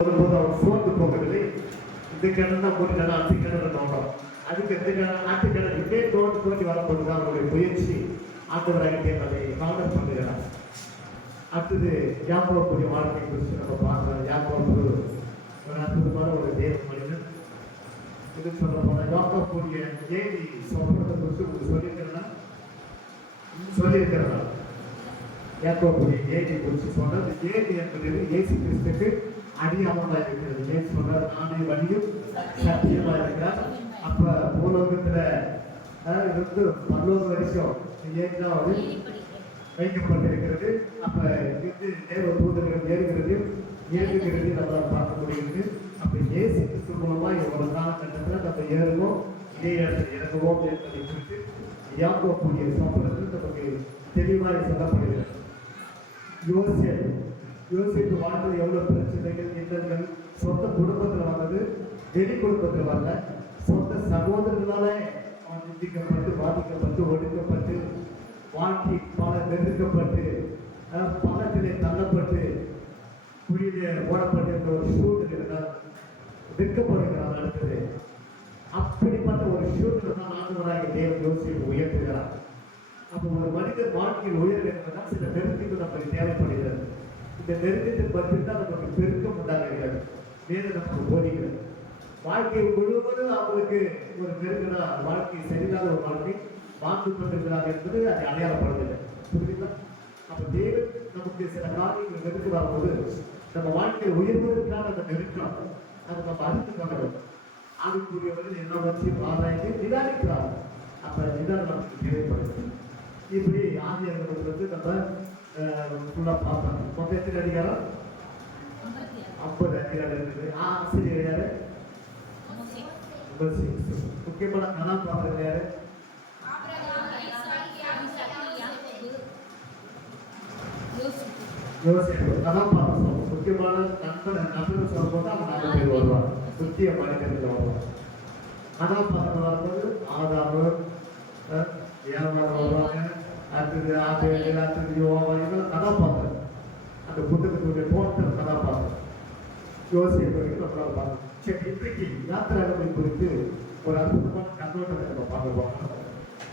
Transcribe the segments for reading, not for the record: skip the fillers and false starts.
போது அவன் சோர்ந்து போகவில்லை. இந்த கிணறு தான் ஒரு கிணறு, அந்த கிணறு நோக்கம், அதுக்கு இந்த கிணறு, அந்த கிணறு, இதே தோண்டி தோண்டி வரும்பொழுது அவனுடைய முயற்சி ஆண்டவராகிய அதை காணல் பண்ணுகிறார். அடுத்தது யாக்கோபுடைய வாழ்க்கை குறித்து நம்ம பார்க்கலாம். யாக்கோபு ஒரு அற்புதமான ஒரு தேவ மனிதன். இது சொல்ல போன யாக்கோபுடைய ஏடி சொல்றதை குறித்து சொல்லியிருக்கிறதா யாக்கோபுடைய ஏடி குறித்து சொன்னது. ஏடி என்பது இயேசு கிறிஸ்துக்கு அடியாமலா இருக்கிறது. ஏன் சொல்றார், நானே வழியும் சத்தியமா இருக்கிறார். அப்ப பூலோகத்துல இருந்து பரலோக வரைக்கும் ஏதாவது வைக்கப்பட்டிருக்கிறது. அப்ப இது தேவ தூதர்கள் ஏறுகிறது நம்மளால் பார்க்க முடியுது. அப்ப இயேசு கிறிஸ்து மூலமா ஒரு காலகட்டத்தில் நம்ம ஏறுவோம், இதே இடத்துல இறங்குவோம் என்பதை குறித்து யாக்கோபுடைய சம்பளத்தில் நமக்கு தெளிவாக சொல்லப்படுகிறது. யோசிப்பு வாழ்க்கையில் எவ்வளவு பிரச்சனைகள், இன்னல்கள் சொந்த குடும்பத்தில் வந்தது, வெளி குடும்பத்தில் வரல, சொந்த சகோதரர்களால அவன் நிந்திக்கப்பட்டு, பாதிக்கப்பட்டு, ஒடுக்கப்பட்டு, வாழ்க்கை பல நெருக்கப்பட்டு, பலத்திலே தள்ளப்பட்டு, குழியிலே ஓடப்பட்டிருந்த ஒரு சூழ்நிலை விற்கப்படுகிறான். அடுத்தது அப்படிப்பட்ட ஒரு சூழ்நிலை தான் ஆண்டவராகிய தேவன் யோசிப்பு உயர்த்துகிறார். அப்போ ஒரு மனிதர் வாழ்க்கையில் உயர வேண்டும்னா சில நெருக்கங்கள் நமக்கு தேவைப்படுகிறது. இந்த நெருக்கத்தை பற்றி தான் நமக்கு பெருக்கம் உண்டாகிறது. வேதம் நமக்கு போதிக்கிறது. வாழ்க்கை முழுவதும் அவங்களுக்கு ஒரு நெருங்கினா வாழ்க்கை சரியில்லாத ஒரு வாழ்க்கை வாழ்ந்து கொண்டிருக்கிறார் என்பது அதை அடையாளப்படுவதில்லை. புரியுதுங்களா? அப்போ தேவன் நமக்கு சில காரியங்கள் நெருக்கி வரும்போது நம்ம வாழ்க்கையை உயர்வதற்கான அந்த நெருக்கம் அதை நம்ம அறிந்து கொள்ள வேண்டும். ஆளுக்குரியவர்கள் என்ன வச்சு ஆராய்ந்து நிதானிக்கிறார். அப்போ நிதானம் நமக்கு தேவைப்படுது. இப்படி ஆதியாகமத்தில் நம்ம ஃபுல்லாக பார்ப்போம். மொத்தம் எத்தனை அதிகாரம்? 50 அதிகாரம் இருக்குது. ஆசிரியர் யாரு? முக்கியமான கதாபாத்திரம் யாரு? யோசேப்பு கதாபாத்திரம். முக்கியமான நண்பன் சொல்லும்போது அவங்க 4 பேர் வருவாங்க. முக்கிய மனிதர்கள் வருவாங்க. கதாபாத்திரம் வரும்போது ஆதாமு, ஏவாள் வருவாங்க. அடுத்தது ஆபேல், அடுத்தது யோவா, இதெல்லாம் கதாபாத்திரம். அந்த புத்தகத்துடைய போன்ற கதாபாத்திரம் யோசிப்பு நம்மளால் பார்க்கணும். சரி, இன்றைக்கு யாத்திராகமத்தை குறித்து ஒரு அற்புதமான கண்ணோட்டத்தை நம்ம பார்க்க போகிறோம்.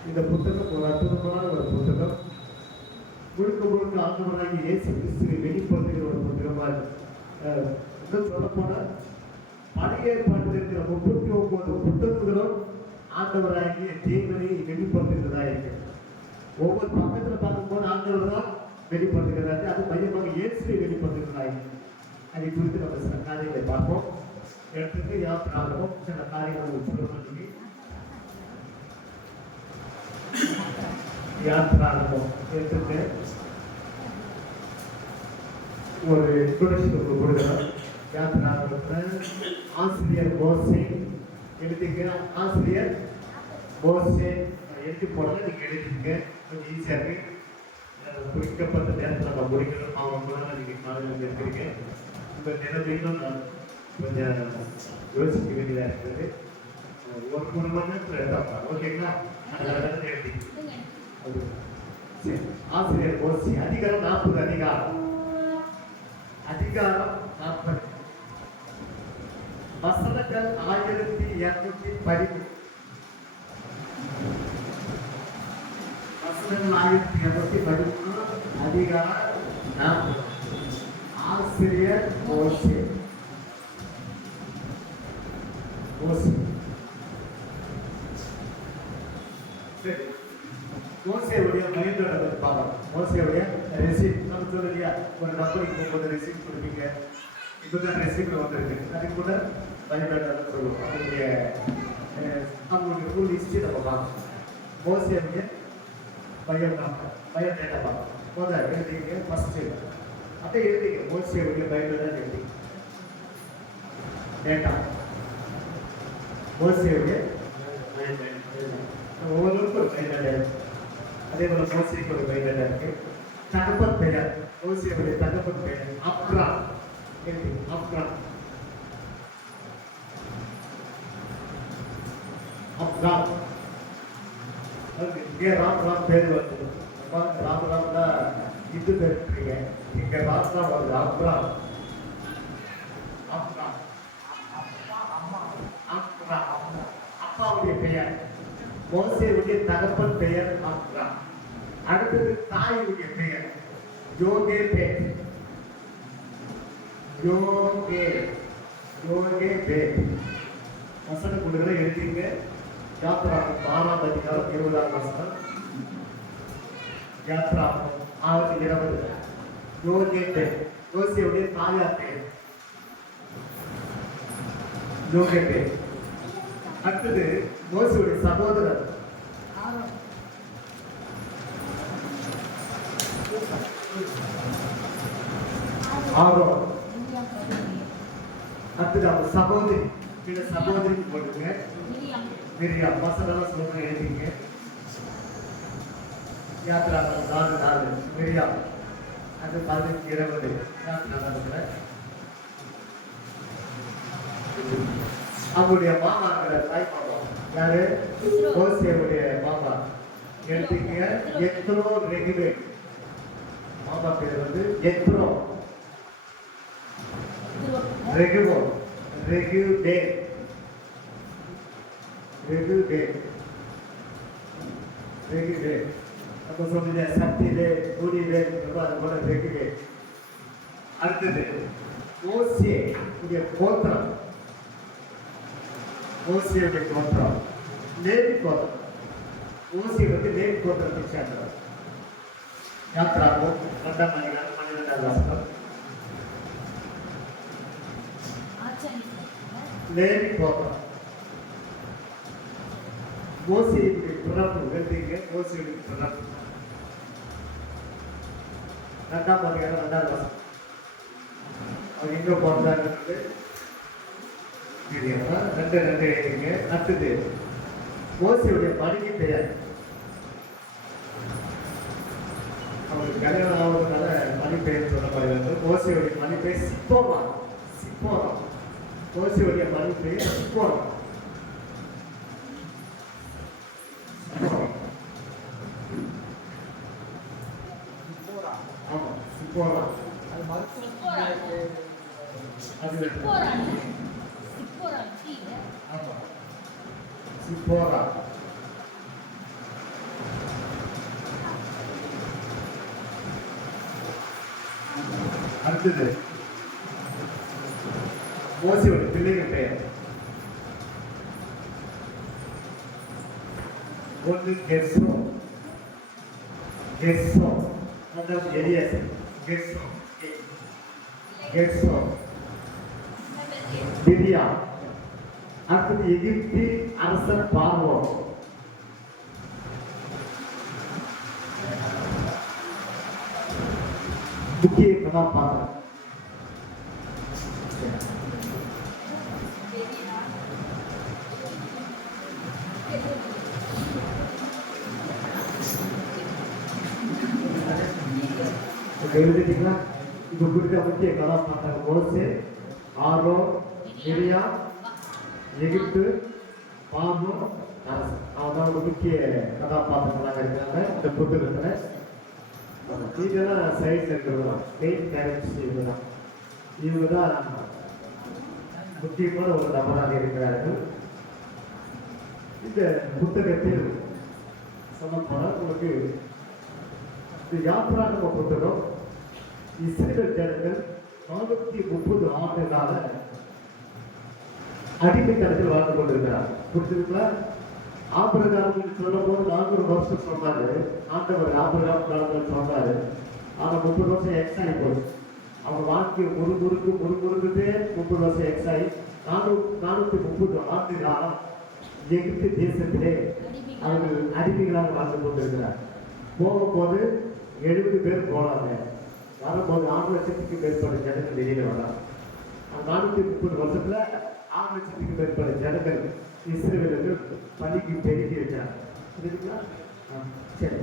இந்த புத்தகம் ஒரு அற்புதமான ஒரு புத்தகம். முழுக்க ஆண்டவராகிய இயேசு கிறிஸ்துவை வெளிப்படுத்துகிற ஒரு புத்தகமாக இன்னும் சொல்லப்போன பழைய ஏற்பாட்டில் இருக்கிற 39 புத்தகங்களும் ஆண்டவராகிய தேவனை வெளிப்படுத்துகிறதா இருக்கு. ஒவ்வொரு பக்கத்தில் பார்க்கும்போது ஆண்டவர் தான் வெளிப்படுத்துகிறாரு. அது மையமாக இயேசுவை வெளிப்படுத்துகிறதா இருக்கு. அதை குறித்து நம்ம சில காரியங்களை பார்ப்போம். எடுத்துட்டு யாத்திராகவும் சில காரியங்கள் சொல்லி யாத்திராகவும் எடுத்துட்டு ஒரு இன்ட்ரோடக்ஷன் கொடுக்குறோம். யாத்திராகத்தில் ஆசிரியர் மோசே எழுதிக்க. ஆசிரியர் மோசே எழுதி போனதை நீங்கள் எழுதிக்க, கொஞ்சம் ஈஸியாக இருக்கு. குறிக்கப்பட்ட நேரத்தில் நம்ம முடிக்கணும். அவங்க நீங்கள் காலையில் இருக்கிறீங்க. உங்கள் நிலைமையிலும் நான் கொஞ்சம் யோசிக்க வேண்டியதாக இருக்கிறது. ஒரு மணி நேரத்தில் எழுதாப்பா, ஓகேங்களா? அந்த எழுதி சரி. ஆசிரியர் மோசே அதிகாரம் 40. அதிகாரம் 40 வசனங்கள் 1213. வசனங்கள் 1213. அதிகாரம் 40. ஆசிரியர் மோசே. சரி, மோசேவுடைய மைண்டோட பாடம். மோசேவுடைய ரெசிப்ட் நம்ம சொல்லுறியா, ஒரு நம்பருக்கு போகும்போது ரெசிப்ட் கொடுப்பீங்க. இப்போதான் ரெசிப்ட் வந்துருக்கு. அதுக்கு கூட மைண்டோட சொல்லுவோம். அவங்களுடைய ஃபுல் ஹிஸ்ட்ரி நம்ம பார்க்கணும். மோசேவுடைய பயோடேட்டா பார்க்கணும். முதல்ல எழுதிங்க. ஃபர்ஸ்ட் அப்படியே எழுதிங்க. மோசேவுடைய பயோடேட்டா எழுதி டேட்டா. மோசேவுடைய ஒவ்வொருவருக்கும் ஒரு பயோடேட்டா இருக்கு. அதே போல மோசேக்கு ஒரு பயோடேட்டா இருக்கு. தகப்பன் பெயர், மோசேவுடைய தகப்பன் பெயர் அப்ராம். அப்ராம் அப்ராம் இங்கே ராம் பேர் வருது. ராம் தான் இது பேருக்கிறீங்க. இங்கே ராம் வருது. அப்ராம் மோசேவுடைய தகப்பன் பெயர் அம்ரா. அடுத்தது தாயுடைய பெயர் யோகே பேட். யோகே யோகே பேட். வசன குழுக்களை எழுதிங்க. யாத்ராகம் 6ஆம் அதிகாரம் 20ஆம் வசனம். யாத்ராகம் 6:20. யோகே பேட். யோசேவுடைய தாயார் பெயர் யோகே பேட். அடுத்தது மோசேவுடைய சகோதரர் ஆரோன். அடுத்தது அவங்க சகோதரி கீழே சகோதரி போட்டுங்க. மிரியாம். வசனம் சொல்லுங்க எழுதிங்க. யாத்ராகம் 4:4 மிரியாம். அது 15:20 யாத்ராகத்துல அவங்களுடைய மாமா தாய் மாமா யாரு? மோசேவுடைய மாமா. எழுதிங்க. எத்ரோ ரெகுவே. மாமா பேர் வந்து எத்ரோ ரெகுவோ ரெகுவே ரெகுவே ரெகுவே. அப்போ சொல்லுங்க சக்தியிலே கூடியிலே அது போல ரெகுவே. அடுத்தது மோசே உடைய கோத்திரம். மோசேயுடைய கோத்திரம் லேவி கோத்திரம். மோசே வந்து லேவி கோத்திரத்தை சேர்ந்தவர். யாத்ராகம் 2ஆம் அதிகாரம் 12ஆம் வசனம். லேவி கோத்திரம். மோசேயுடைய பிறப்பு எழுதிங்க. மோசேயுடைய பிறப்பு 2ஆம் அதிகாரம் 2ஆம் வசனம். அவர் எங்க பிறந்தாருன்றது தெரியாதா? 2 எழுதிங்க. அடுத்தது மோசேயுடைய மனைவி பெயர். அவருக்கு கல்யாணம் ஆகுறதுனால மணி பெயர் சொல்லப்படுகிறது. மோசேயுடைய மணி பெயர் சிப்போரா. சிப்போரா. மோசேயுடைய மணி பெயர் சிப்போரா. ஆமா சிப்போரா. அது சிப்போரா. அடுத்தது மோசேயுடைய பிள்ளைகள் பெயர். ஒன்று கெர்சோம். கெர்சோம். அதாவது எலியாசர். கெர்சோம். கெர்சோம். பிரியா. அடுத்தது எகிப்தி அரசர் பார்வோன். முக்கிய கதாபாத்திரம். எழுதிட்டீங்களா? இப்ப குறித்த முக்கிய கதாபாத்திரம் மோசே, ஆரோன், மிரியாம், எகிப்து, பார்வோன், அரசன். அவதான் முக்கிய கதாபாத்திரங்களாக இருக்காங்க இந்த புத்தகத்துல. இதெல்லாம் சைட்ல இருக்கிறதா மெயின் கேரக்டர்ஸ் இவங்கதான். இவங்கதான் முக்கியமான ஒரு நபராக இருக்கிறார்கள். இந்த புத்தகத்தில் சொல்ல போனால் உங்களுக்கு இந்த யாத்ராகம புத்தகம் இஸ்ரவேல் ஜனங்கள் 430 ஆண்டு கால அடிமைத்தனத்தில் வாழ்ந்து கொண்டிருக்கிறார். புரிஞ்சுங்களா? ஆபிரகாம் சொல்லும் போது 400 வருஷம் சொன்னாரு. ஆண்டவர் ஆபிரகாம் காலத்தில் சொன்னாரு. ஆனா 30 வருஷம் எக்ஸ் ஆகி போச்சு. அவங்க வாழ்க்கையை முறுமுறுக்குதே 30 வருஷம் எக்ஸ் ஆகி 430 ஆண்டு காலம் எகிப்து தேசத்திலே அவர்கள் அடிமைகளாக வாழ்ந்து கொண்டிருக்கிறார். போகும்போது 70 பேர் போனாங்க. வரும்போது 6 லட்சத்துக்கு மேற்பட்ட ஜனங்கள் வெளியில வராங்க. 430 வருஷத்துல 6 லட்சத்துக்கு மேற்பட்ட ஜனங்கள் இஸ்ரவேலுக்கு பலிக்கு பெருகி இருக்கிறாங்க. சரி,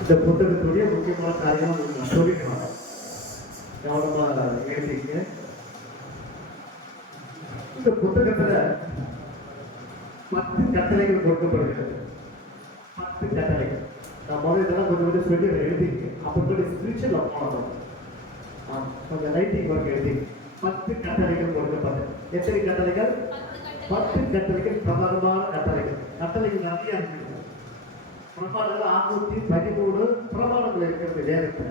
இந்த புத்தகத்துடைய முக்கியமான காரியம் நான் சொல்லிடுவாங்க. கவனமா எழுதிங்க. இந்த புத்தகத்துல 10 கட்டளைகள் கொடுக்கப்படுகிறது. 10 கட்டளைகள். நான் முதல்ல இதெல்லாம் கொஞ்சம் சொல்லி எழுதிங்க. அப்போ ஸ்பிரிச்சுவல் போனோம். கொஞ்சம் ரைட்டிங் ஒர்க் எழுதி 10 கட்டளைகள் கொடுக்கப்பட்டது. எத்தனை கட்டளைகள்? 10 கட்டளைகள். பிரதானமான கட்டளைகள். கட்டளைகள் நிறைய இருக்குது. பிரமாணங்கள் 613 பிரமாணங்கள் இருக்கிறது வேதத்துல.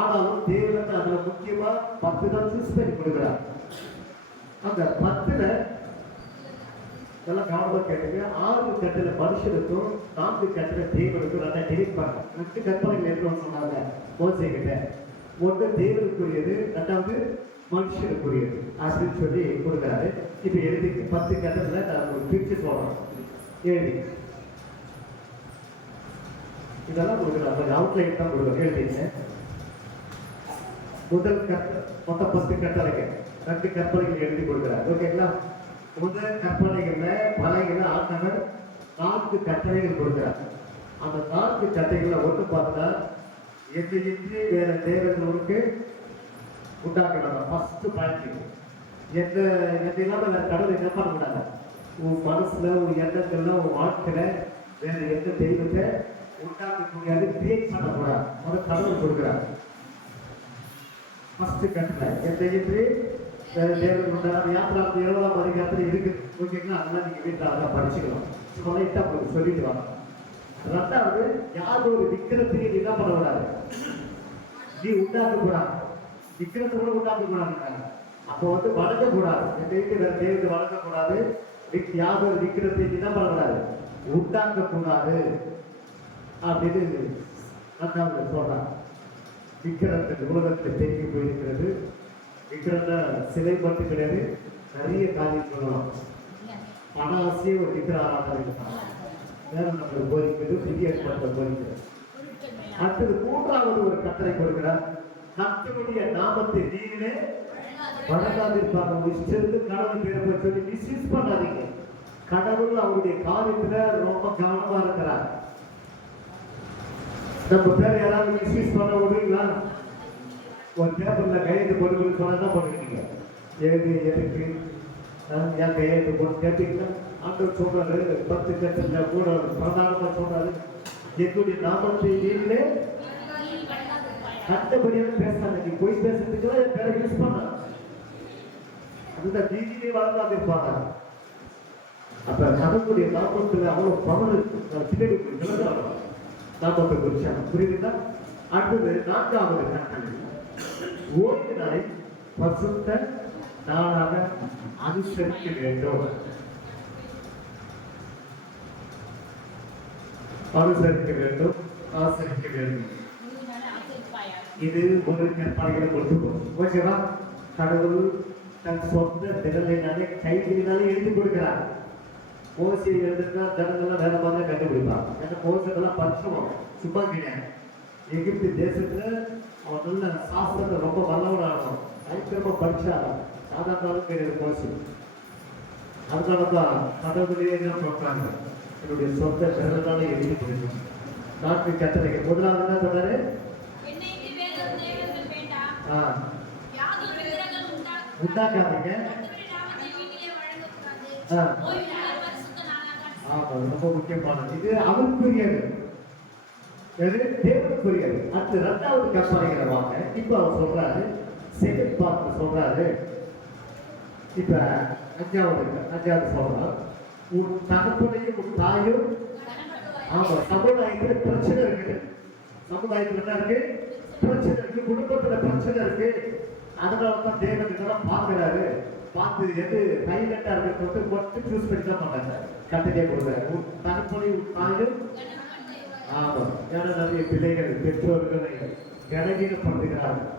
ஆனாலும் தேவன் அதுல முக்கியமா 10 தான் சூஸ் பண்ணி கொடுக்கிறார். அந்த 10ல நல்லா கவனமா கேட்டுங்க. 6 கட்டளை மனுஷனுக்கும் 4 கட்டளை தேவனுக்கும் நல்லா தெரிவிப்பாங்க. 2 கற்பனைகள் என்ன சொன்னாங்க மோசே கிட்ட? ஒன்று தேவனுக்குரியது, ரெண்டாவது மனுஷனுக்குரியது அப்படின்னு சொல்லி கொடுக்குறாரு. இப்ப எழுதி 10 கட்டளை நான் ஒரு பிரிச்சு சொல்றேன். எழுதி இதெல்லாம் கொடுக்குறாங்க. அவுட்லைன் தான் கொடுக்குறேன். எழுதிங்க. முதல் மொத்தம் 10 கட்டளைகள். 2 கற்பனைகள் எழுதி கொடுக்கிறார். ஓகேங்களா? முதல் கற்பனைகள்ல பழைய ஆண்டவர் 4 கட்டளைகள் கொடுக்கிறார். அந்த 4 கட்டளைகளை ஒன்று பார்த்தா எதிரின்றி வேற தேவர்களுக்கு உண்டாக்கலாம். ஃபர்ஸ்ட் பாயிண்ட் எந்த இல்லாம வேற கடவுளை என்ன பண்ண கூடாது. உன் மனசுல உன் எண்ணங்கள்ல உன் வாழ்க்கையில வேற எந்த தெய்வத்தை உண்டாக்கக்கூடியது கிரியேட் பண்ணக்கூடாது. முதல் கடவுள் கொடுக்கிறார். ஃபர்ஸ்ட் கட்டளை எதிரின்றி வேற தேவர்கள் உண்டாக யாத்திரா 20ஆம் அதிகாரத்தில் இருக்குது. ஓகேங்களா? அதெல்லாம் நீங்க வீட்டில் அதான் படிச்சுக்கலாம். சொல்லிட்டு உங்களுக்கு சொல்லிட்டு வாங்க. ரெண்டாவது, யார் ஒரு விக்கிரத்தையும் நீ என்ன பண்ணக்கூடாது, நீ உண்டாக்கக்கூடாது. விக்கிரத்தை கூட உண்டாக்கக்கூடாது. அப்போ வணங்கக்கூடாது. எந்த வேற தேவத்தை வணங்கக்கூடாது. யார் ஒரு விக்கிரத்தை நீ என்ன பண்ணக்கூடாது, உண்டாக்கக்கூடாது அப்படின்னு ரெண்டாவது சொல்றாங்க. விக்கிரத்துக்கு உலகத்தில் தேங்கி போயிருக்கிறது. விக்கிரம்னா சிலை மட்டும் கிடையாது, நிறைய காரியம் சொல்லலாம். பண ஆசையே ஒரு விக்கிர ஆராதனை இருக்காங்க. வேற நம்ம போதிக்கிறது பெரிய ஏற்பாட்டை போதிக்கிறது. அடுத்தது மூன்றாவது ஒரு கட்டளை கொடுக்கிறார். கர்த்தருடைய நாமத்தை நீங்களே வணங்காதிருப்பாங்க. இஷ்டத்துக்கு கடவுள் பேரை சொல்லி மிஸ்யூஸ் பண்ணாதீங்க. கடவுள் அவருடைய காரியத்துல ரொம்ப கவனமா இருக்கிறார். நம்ம பேர் யாராவது மிஸ்யூஸ் பண்ண விடுவீங்களா? ஒரு பேப்பர்ல கையெழுத்து போட்டு சொன்னா என்ன பண்ணுவீங்க? எழுதி எதுக்கு என் கையெழுத்து போட்டு கேட்டீங்கன்னா ஆண்டவர் சொல்றாரு 10 கட்டளை கூட பிரதானமா சொல்றாரு. என்னுடைய நாமத்தை நீங்களே கண்டபடியாக பேசாத. நீ போய் பேசுறதுக்குலாம் என் பேரை யூஸ் பண்ண. அதுதான் நீங்களே வளர்ந்தாது இருப்பாங்க. அப்ப கடவுளுடைய நாமத்துல அவ்வளவு பவர் பின்னாடி நாமத்தை குறிச்சாங்க. புரியுதுங்களா? அடுத்தது 4வது கட்டளை, ஓய்வு நாளை பசுத்த நாளாக அனுசரிக்க வேண்டும். அனுசரிக்க வேண்டும், ஆசரிக்க வேண்டும். இது ஒரு கற்பனைகளை கொடுத்துக்கணும். ஓகேவா? கடவுள் தன் சொந்த திறமையினாலே கைகளினாலே எழுதி கொடுக்கிறார். மோசையை எழுதுனா ஜனங்கள்லாம் வேற மாதிரி கண்டுபிடிப்பாங்க. ஏன்னா மோசைகள்லாம் படிச்சுவோம், சும்மா கிடையாது. எகிப்து தேசத்துல அவன் நல்ல சாஸ்திரத்தை ரொம்ப வல்லவனாகும். பயங்கரமா படிச்சாங்க. சாதாரண கிடையாது மோசி. அதனாலதான் கடவுளே தான் சொல்றாங்க, என்னுடைய சொந்த திறனாலே எழுதி கொடுக்கணும். 4 கட்டளைகள். முதலாவது என்ன சொன்னாரு? உண்டாக்காதீங்க. ரொம்ப முக்கியமானது. இது அவருக்குரியது, தேவனுக்குரியது. அடுத்து 2வது கற்பனைகளை வாங்க. இப்ப அவர் சொல்றாரு, செகண்ட் பார்ட் சொல்றாரு. இப்ப 5வது சொல்றாரு, உன் தகப்பனையும் உன் தாயும். ஆமா, சமுதாயத்துல பிரச்சனை இருக்குது. சமுதாயத்துல என்ன இருக்கு? பிரச்சனை இருக்கு. குடும்பத்துல பிரச்சனை இருக்கு. அதனாலதான் தேவன் இதெல்லாம் பார்க்கிறாரு. பார்த்து எது கைலட்டா இருக்கிறது மட்டும் சூஸ் பண்ணி தான் பண்ணாங்க. கட்டளையே கொடுக்குறாரு, உன் தகப்பனையும் உன் தாயும். ஆமா, ஏன்னா நிறைய பிள்ளைகள் பெற்றோர்களை கனவீனப்படுத்துகிறார்கள்.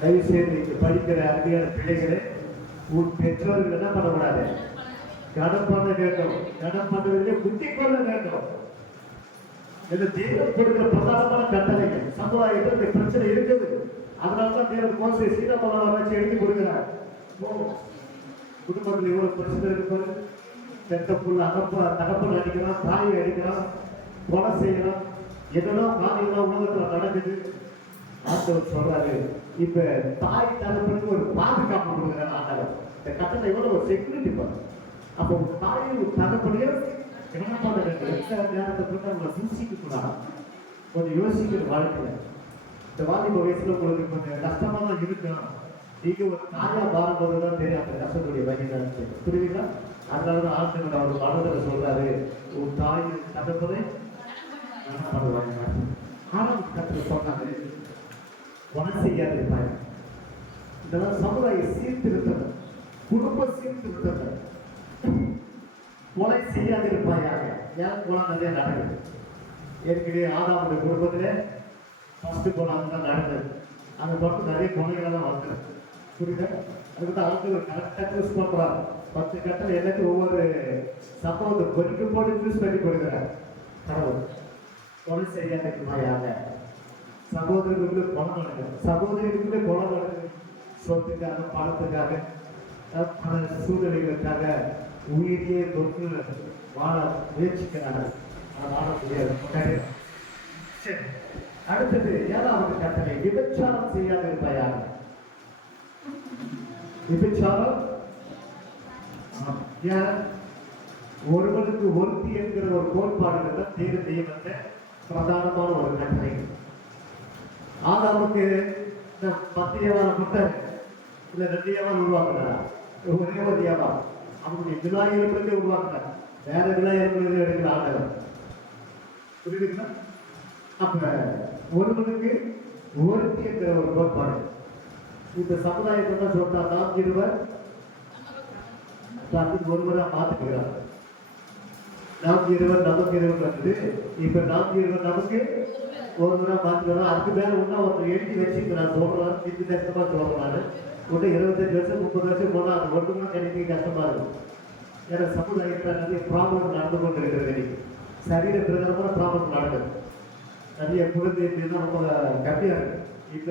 தயவு செய்து இங்கு படிக்கிற அருமையான பிள்ளைகளை உன் பெற்றோர்கள் என்ன பண்ணக்கூடாது, கடன் பண்ண வேண்டும். கடன் பண்ணுவதிலே குத்தி கொள்ள வேண்டும். இந்த தேவன் கொடுக்கிற பிரதானமான கட்டளைகள். சமுதாயத்தில் பிரச்சனை இருக்குது. அதனால்தான் தேவன் மோசே சீதாபலம் வச்சு எழுதி கொடுக்கிறார். குடும்பத்தில் இவ்வளவு பிரச்சனை இருப்பாரு. பெத்த புள்ள தகப்பன் அடிக்கிறான், தாயை அடிக்கிறான், கொலை செய்யலாம், எதெல்லாம் காரியெல்லாம் உலகத்துல நடக்குது. ஆண்டவர் சொல்றாரு, இப்ப தாய் தகப்பனுக்கு ஒரு பாதுகாப்பு கொடுக்குறாரு ஆண்டவர். இந்த கட்டளை எவ்வளவு ஒரு செக்யூரிட்டி பண்ண. அப்போ தாயும் தகப்பனையும் என்ன பண்ண வேண்டும்? எந்த நேரத்தை கூட உங்களை சிந்திக்க கூடாது. கொஞ்சம் யோசிக்கிற வாழ்க்கையில இந்த வாலிப வயசுல உங்களுக்கு கொஞ்சம் கஷ்டமா தான் இருக்கும். நீங்க ஒரு தாயா மாறும்போது தான் தெரியும் அந்த கஷ்டத்துடைய வகைதான் புரியுதுங்களா? அதனாலதான் ஆசிரியர் அவர் மனதில் சொல்றாரு, உன் தாய் தகப்பதை பண்ணுவாங்க. ஆறாவது கருத்துல சொன்னாங்க, கொலை செய்யாது இருப்பாங்க. இதெல்லாம் சமுதாய சீர்திருத்தம், குடும்ப சீர்திருத்தம். கொலை செய்யாது இருப்பாயாக. ஏன் கொலை நிறைய நடக்குது? ஏற்கனவே ஆதாமுடைய குடும்பத்திலே ஃபர்ஸ்ட் கொலை தான் நடந்தது. அந்த பக்கம் நிறைய கொலைகளெல்லாம் வந்தது. புரியுதா? அதுக்கு அடுத்து ஒரு கரெக்டாக யூஸ் பண்றாங்க. 10 கட்டத்தில் எல்லாத்தையும் ஒவ்வொரு சம்பவத்தை பொறுக்கு போட்டு யூஸ் பண்ணி கொடுக்குறாரு கடவுள். கொலை செய்யாத இருப்பாயாக. சகோதரர்களுக்குள்ளே கொலை நடக்குது, சகோதரிகளுக்குள்ளே கொலை நடக்குது. சொத்துக்காக, பணத்துக்காக, பல சூழ்நிலைகளுக்காக உயிரியே தொற்று வாழ முயற்சிக்கிறாங்க. வாழ முடியாது. சரி, அடுத்தது 7வது கட்டளை, விபச்சாரம் செய்யாத இருப்பாயாக. விபச்சாரம் ஒருவனுக்கு ஒருத்தி என்கிற ஒரு கோட்பாடு தான் தேர்வு செய்யப்பட்ட பிரதானமான ஒரு கட்டளை. ஆதாமுக்கு 10 ஏவாரம் கொடுத்தாரு, இல்ல 2 ஏவாரம் உருவாக்குனாரா? ஒரே ஒரு ஏவாரம். அவனுடைய விநாயகர்களுக்கு உருவாக்குனார், வேற விநாயகர்களுக்கு எடுக்கிற ஆண்டவர். புரியுதுங்களா? அப்ப ஒருவனுக்கு ஒருத்தி என்கிற ஒரு கோட்பாடு இந்த சமுதாயத்தை சொல்றா. நாம் இருவர் ஒருவரா மாத்துக்கிறார். நாம் இருவர் நமக்கு இருவர் வந்து இப்ப நாம் இருவர் நமக்கு ஒருவரா மாத்துக்கிறோம். அதுக்கு மேல ஒன்னா ஒருத்தர் எழுதி வச்சுக்கிறான். சொல்றான், நிதி கஷ்டமா சொல்றாரு. ஒன்று 25 வருஷம் 30 வருஷம் போனா அது ஒன்றுமே எனக்கு கஷ்டமா இருக்கும். ஏன்னா சமுதாயத்தில் நிறைய ப்ராப்ளம் நடந்து கொண்டு இருக்கிறது. இன்னைக்கு சரீர பிரகாரமான ப்ராப்ளம் நடக்குது. நிறைய குழந்தை தான் ரொம்ப கம்மியா இருக்கு. இப்ப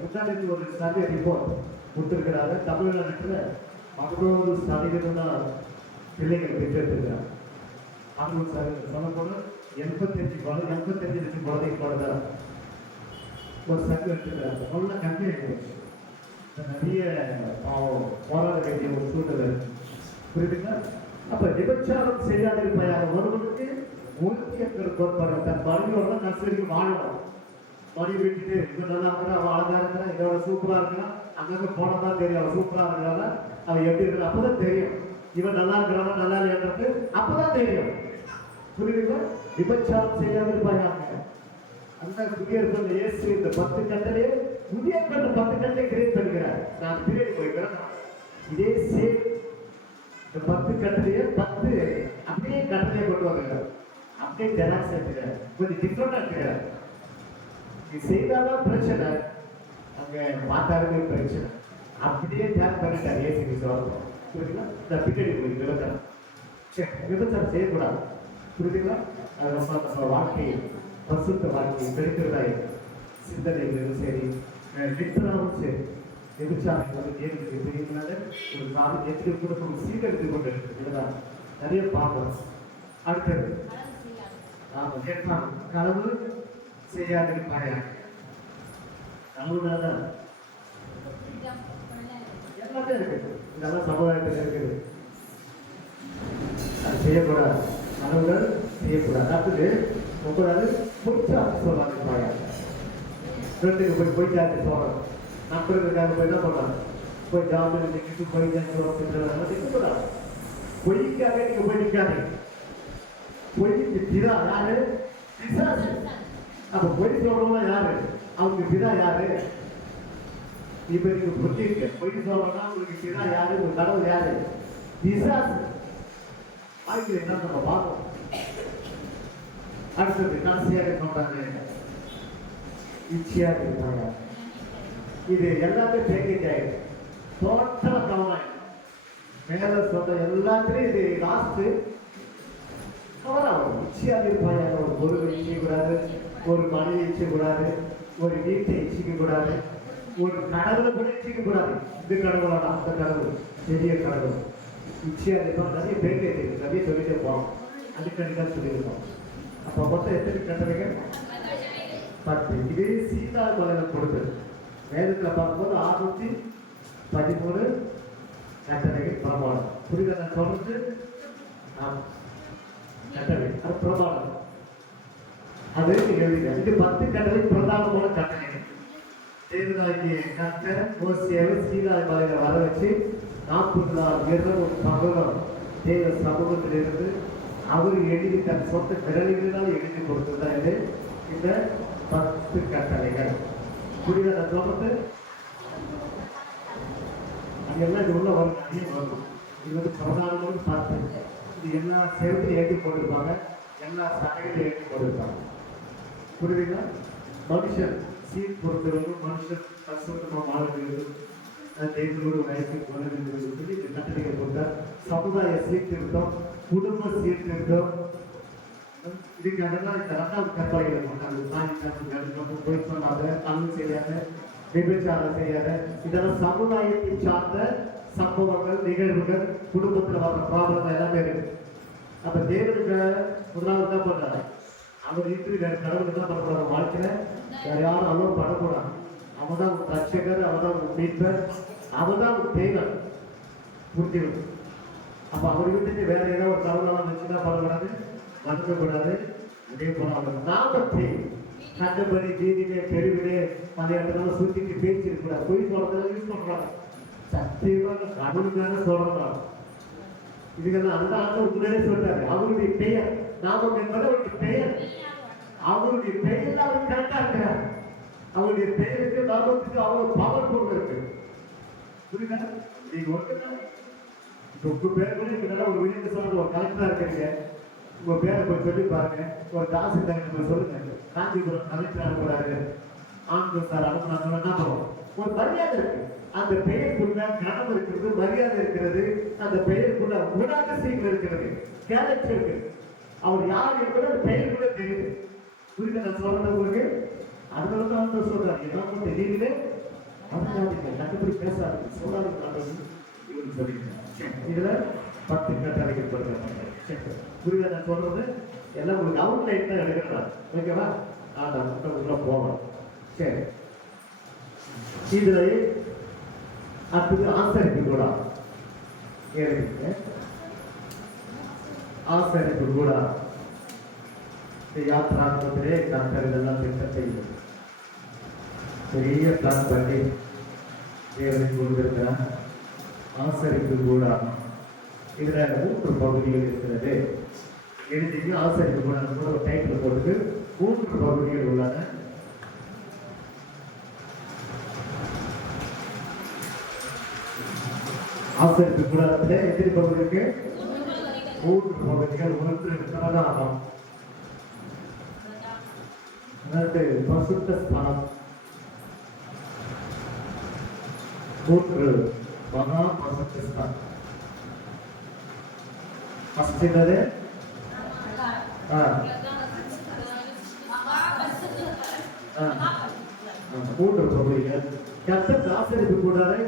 முன்னாடி ஒரு சர்வே ரிப்போர்ட் கொடுத்துருக்கிறாங்க. தமிழ்நாட்டில் 11% தான் பிள்ளைகள் பெற்றெடுத்துக்கிறாங்க. 11% சொல்ல போனா 85 லட்சம் குழந்தைகளோட தான் ஒரு சர்வே எடுத்துக்கிறாங்க. நல்ல கம்மியாக நிறைய போராட வேண்டிய ஒரு சூழ்நிலை. புரியுதுங்களா? அப்ப விபச்சாரம் செய்யாத இருப்பாயாக. ஒருவனுக்கு ஒருத்தி என்கிற கோட்பாடு தன் மனைவியோட கஷ்டத்துக்கு வாழணும். மனைவி விட்டுட்டு இவன் நல்லா இருக்கிறா, அவன் அழகா இருக்கிறா, இதோட சூப்பரா இருக்கிறான், அங்கங்க போனதான் தெரியும் அவன் சூப்பரா இருக்கிறாங்க, அவன் எப்படி இருக்கிறான் அப்பதான் தெரியும். இவன் நல்லா இருக்கிறானா நல்லா இல்லையான்றது அப்பதான் தெரியும். புரியுதுங்களா? விபச்சாரம் செய்யாத இருப்பாயாக. அந்த புதிய இருந்த இயேசு இந்த 10 கட்டளையே புதிய 10 கட்டளை கிரியேட் பண்ணுகிறார். நான் பின்னாடி போய்க்கிறேன். இதே சேம் இந்த 10 கட்டளையே 10 அப்படியே கட்டளையை கொண்டு வருகிறார். அப்படியே ஜெராக்ஸ் எடுத்துக்கிறார். கொஞ்சம் டிஃப்ரெண்டா இருக்கிறார். இது செய்தாதான் பிரச்சனை, அங்க பார்த்தாலுமே பிரச்சனை. அப்படியே டேப் பண்ணிட்டார் இயேசு கிறிஸ்து. புரியுதுங்களா? இந்த பின்னாடி போய் விபச்சாரம் சரி, விபச்சாரம் செய்யக்கூடாது. புரியுதுங்களா? அது நம்ம வாழ்க்கை பசுத்த வாழ்க்கை பெருக்கிறதா சிந்தனைகளும் சரி, லிட்டராகவும் சரி. விபச்சாரம் வந்து ஏற்கனவே தெரியுதுனால ஒரு நாலு எட்டு குடும்பம் சீர்கெடுத்து கொண்டு இருக்கு. நிறைய பார்க்கலாம். அடுத்தது ஆமா, கேட்கலாம். கனவு செய்யாத இருப்பாயா. கனவுனாதான் எல்லாமே இருக்குது. இதெல்லாம் சமுதாயத்தில் இருக்குது. அது செய்யக்கூடாது. கனவுகள் செய்யக்கூடாது. அடுத்தது 9வது பொய்ச்சாட்சி சொல்றாங்க இருப்பாயா. ஃப்ரெண்டுக்கு போய் பொய்ச்சாட்சி சொல்றாங்க. நண்பர்களுக்காக போய் என்ன சொல்றாங்க, போய் ஜாமீன் நிற்கிட்டு போய் நிற்கக்கூடாது. பொய்க்காக நீங்க போய் நிற்காதீங்க. பொய்க்கு பிதா யாரு? பிசாசு. அப்ப பொய் சொல்றவங்க யாரு? அவங்க பிதா யாரு? இப்ப நீங்க புரிஞ்சுக்க. பொய் சொல்றவங்க உங்களுக்கு பிதா யாரு? உங்க கடவுள் யாரு? பிசாசு. ஆகிய என்ன நம்ம பார்ப்போம். அடுத்தது கடைசியாக சொல்றாங்க இச்சையாக இருப்பாங்க. இது எல்லாமே பேக்கேஜ் ஆயிடும். டோட்டலா கவர் மேல சொல்ற எல்லாத்துலயும் இது லாஸ்ட் கவர் ஆகும். இச்சையாக இருப்பாங்க. ஒரு பொருள் இச்சைக்கூடாது, ஒரு மனைவி இச்சைக்கூடாது, ஒரு வீட்டை இச்சிக்க கூடாது, ஒரு கடவுளை கூட இச்சிக்க கூடாது. இந்த கடவுளோட அந்த கடவுள் பெரிய கடவுள் இச்சையாக இருப்பாங்க. நிறைய பேக்கேஜ் இருக்கு, நிறைய சொல்லிட்டே போறோம். அடிக்கடிக்காக சொல்லியிருக்கோம். அப்போ மொத்தம் எத்தனை கட்டளைங்க? 10. இதே சீதா கொலைகள் கொடுத்தது. வேதத்தில் பார்க்கும்போது 613 கட்டளைகள் பிரமாணம். புரியுதா நான் சொல்றது? கட்டளை அது பிரமாணம். அது எழுதிங்க. இது 10 கட்டளை பிரதானமான கட்டளை. தேவனாகிய கர்த்தர் மோசேயை சீனாய் மலையில வர வச்சு 40 நாள் இரவும் பகலும் தேவ சமூகத்திலிருந்து அவர் எழுதி தன் சொந்த விரலிகளால் எழுதி கொடுத்ததா இது இந்த 10 கட்டளைகள். புரியுதா? நான் சொல்றது அங்கெல்லாம் இது உள்ள வரும், அதிகம் வரும். இது வந்து பிரதானமாக பார்த்து இது எல்லா செவத்திலும் எழுதி போட்டிருப்பாங்க, எல்லா சட்டையிலும் எழுதி போட்டிருப்பாங்க. புரியுதுங்களா? மனுஷன் சீர் பொறுத்தவரை மனுஷன் பரிசுத்தமா வாழ்கிறது, தேவனோடு வயசுக்கு வளர்கிறது சொல்லி இந்த கட்டளைகள் போட்டார். சமுதாய சீர்திருத்தம், குடும்ப சீர்திருத்தம், இதுக்கு அதெல்லாம் இந்த 2வது கட்டளைகளை போட்டாங்க. போய் சொன்னாங்க, கல்வி செய்யாத, விபச்சாரம் செய்யாத, இதெல்லாம் சமுதாயத்தை சார்ந்த சம்பவங்கள், நிகழ்வுகள், குடும்பத்தில் வர ப்ராப்ளம் எல்லாமே இருக்கு. அப்ப தேவனுக்கு முதலாவது தான் பண்றாரு, அவர் இன்று வேற கடவுளுக்கு தான் பண்ண வாழ்க்கையில வேற யாரும் அவ்வளோ பண்ணக்கூடாது. அவன் தான் ரட்சகர், அவன் தான் மீட்பர், அவன் தான் தேவன். புரிஞ்சுக்கணும். அப்ப அவர் விட்டு வேற ஏதாவது ஒரு கடவுளெல்லாம் வச்சுதான் பண்ணக்கூடாது, மறக்கக்கூடாது. இதே போல அவர் நாமத்தை கண்டபடி வீதியிலே தெருவிலே பல இடத்துல சுத்திட்டு பேசிருக்கூடாது, பொய் சொல்றதுல யூஸ் பண்ணக்கூடாது. சத்தியமாக கடவுளுக்கான சொல்றாங்க. இதுக்கெல்லாம் அந்த ஆண்டு முன்னாடியே சொல்றாரு, அவருடைய பெயர் நாமம் என்பது அவருடைய பெயர். அவருடைய பெயர் அவர் கரெக்டா இருக்கிறார். அவருடைய பெயருக்கு நாமத்துக்கு அவ்வளவு பவர் கொண்டு இருக்கு. புரியுதா? நீங்க உங்க பேர் கூட ஒரு விழிந்து சொல்றது, ஒரு கலெக்டரா இருக்கிறீங்க, உங்க பேரை போய் சொல்லி பாருங்க, ஒரு காசு போய் சொல்லுங்க, காஞ்சிபுரம் கலெக்டர் அனுப்புறாரு, ஆண்கள் சார் அனுப்புறாங்க, என்ன பண்ணுவோம்? ஒரு மரியாதை இருக்கு. அந்த பெயருக்குள்ள கனம் இருக்கிறது, மரியாதை இருக்கிறது. அந்த பெயருக்குள்ள குணாதிசயங்கள் இருக்கிறது, கேரக்டர் இருக்கு. அவர் யார் என்பது அந்த பெயர் கூட தெரியுது. புரியுது நான் சொல்றது உங்களுக்கு? அதனாலதான் சொல்றாரு, எல்லாருக்கும் தெரியல, அவருக்காக கண்டுபிடி பேசாது சொல்லாது சொல்லிக்கிறேன். இதுல 10 கட்டளைகள் பண்றாங்க. புரியுதா நான் சொல்றது? எல்லாம் உங்களுக்கு அவுட்லைன் தான் எடுக்கிறார். ஓகேவா? உள்ள போகலாம். சரி, இதுல அடுத்தது ஆசரிப்பு கூட ஆசரிப்பு கூட யாத்திராத்திலே கர்த்தர் இதெல்லாம் திட்டம் செய்யும். பெரிய பிளான் பண்ணி தேவனை கொடுத்திருக்கிறார். ஆசரிப்பு கூட இதுல 3 பகுதிகள் இருக்கிறது. எழுதி ஆசரிப்பு கூட ஒரு டைட்டில் போட்டு 3 பகுதிகள் உள்ளன. ஆசரிப்பு கூடத்துல எத்தனை பகுதி இருக்கு? 3 பகுதிகள். ஒன்று பிரதானம், பரிசுத்த ஸ்தானம், 3 மகா பரிசுத்த ஸ்தானம். ஃபர்ஸ்ட் என்னது? 3 பகுதிகள். கர்த்தர் ஆசரிப்பு கூடாது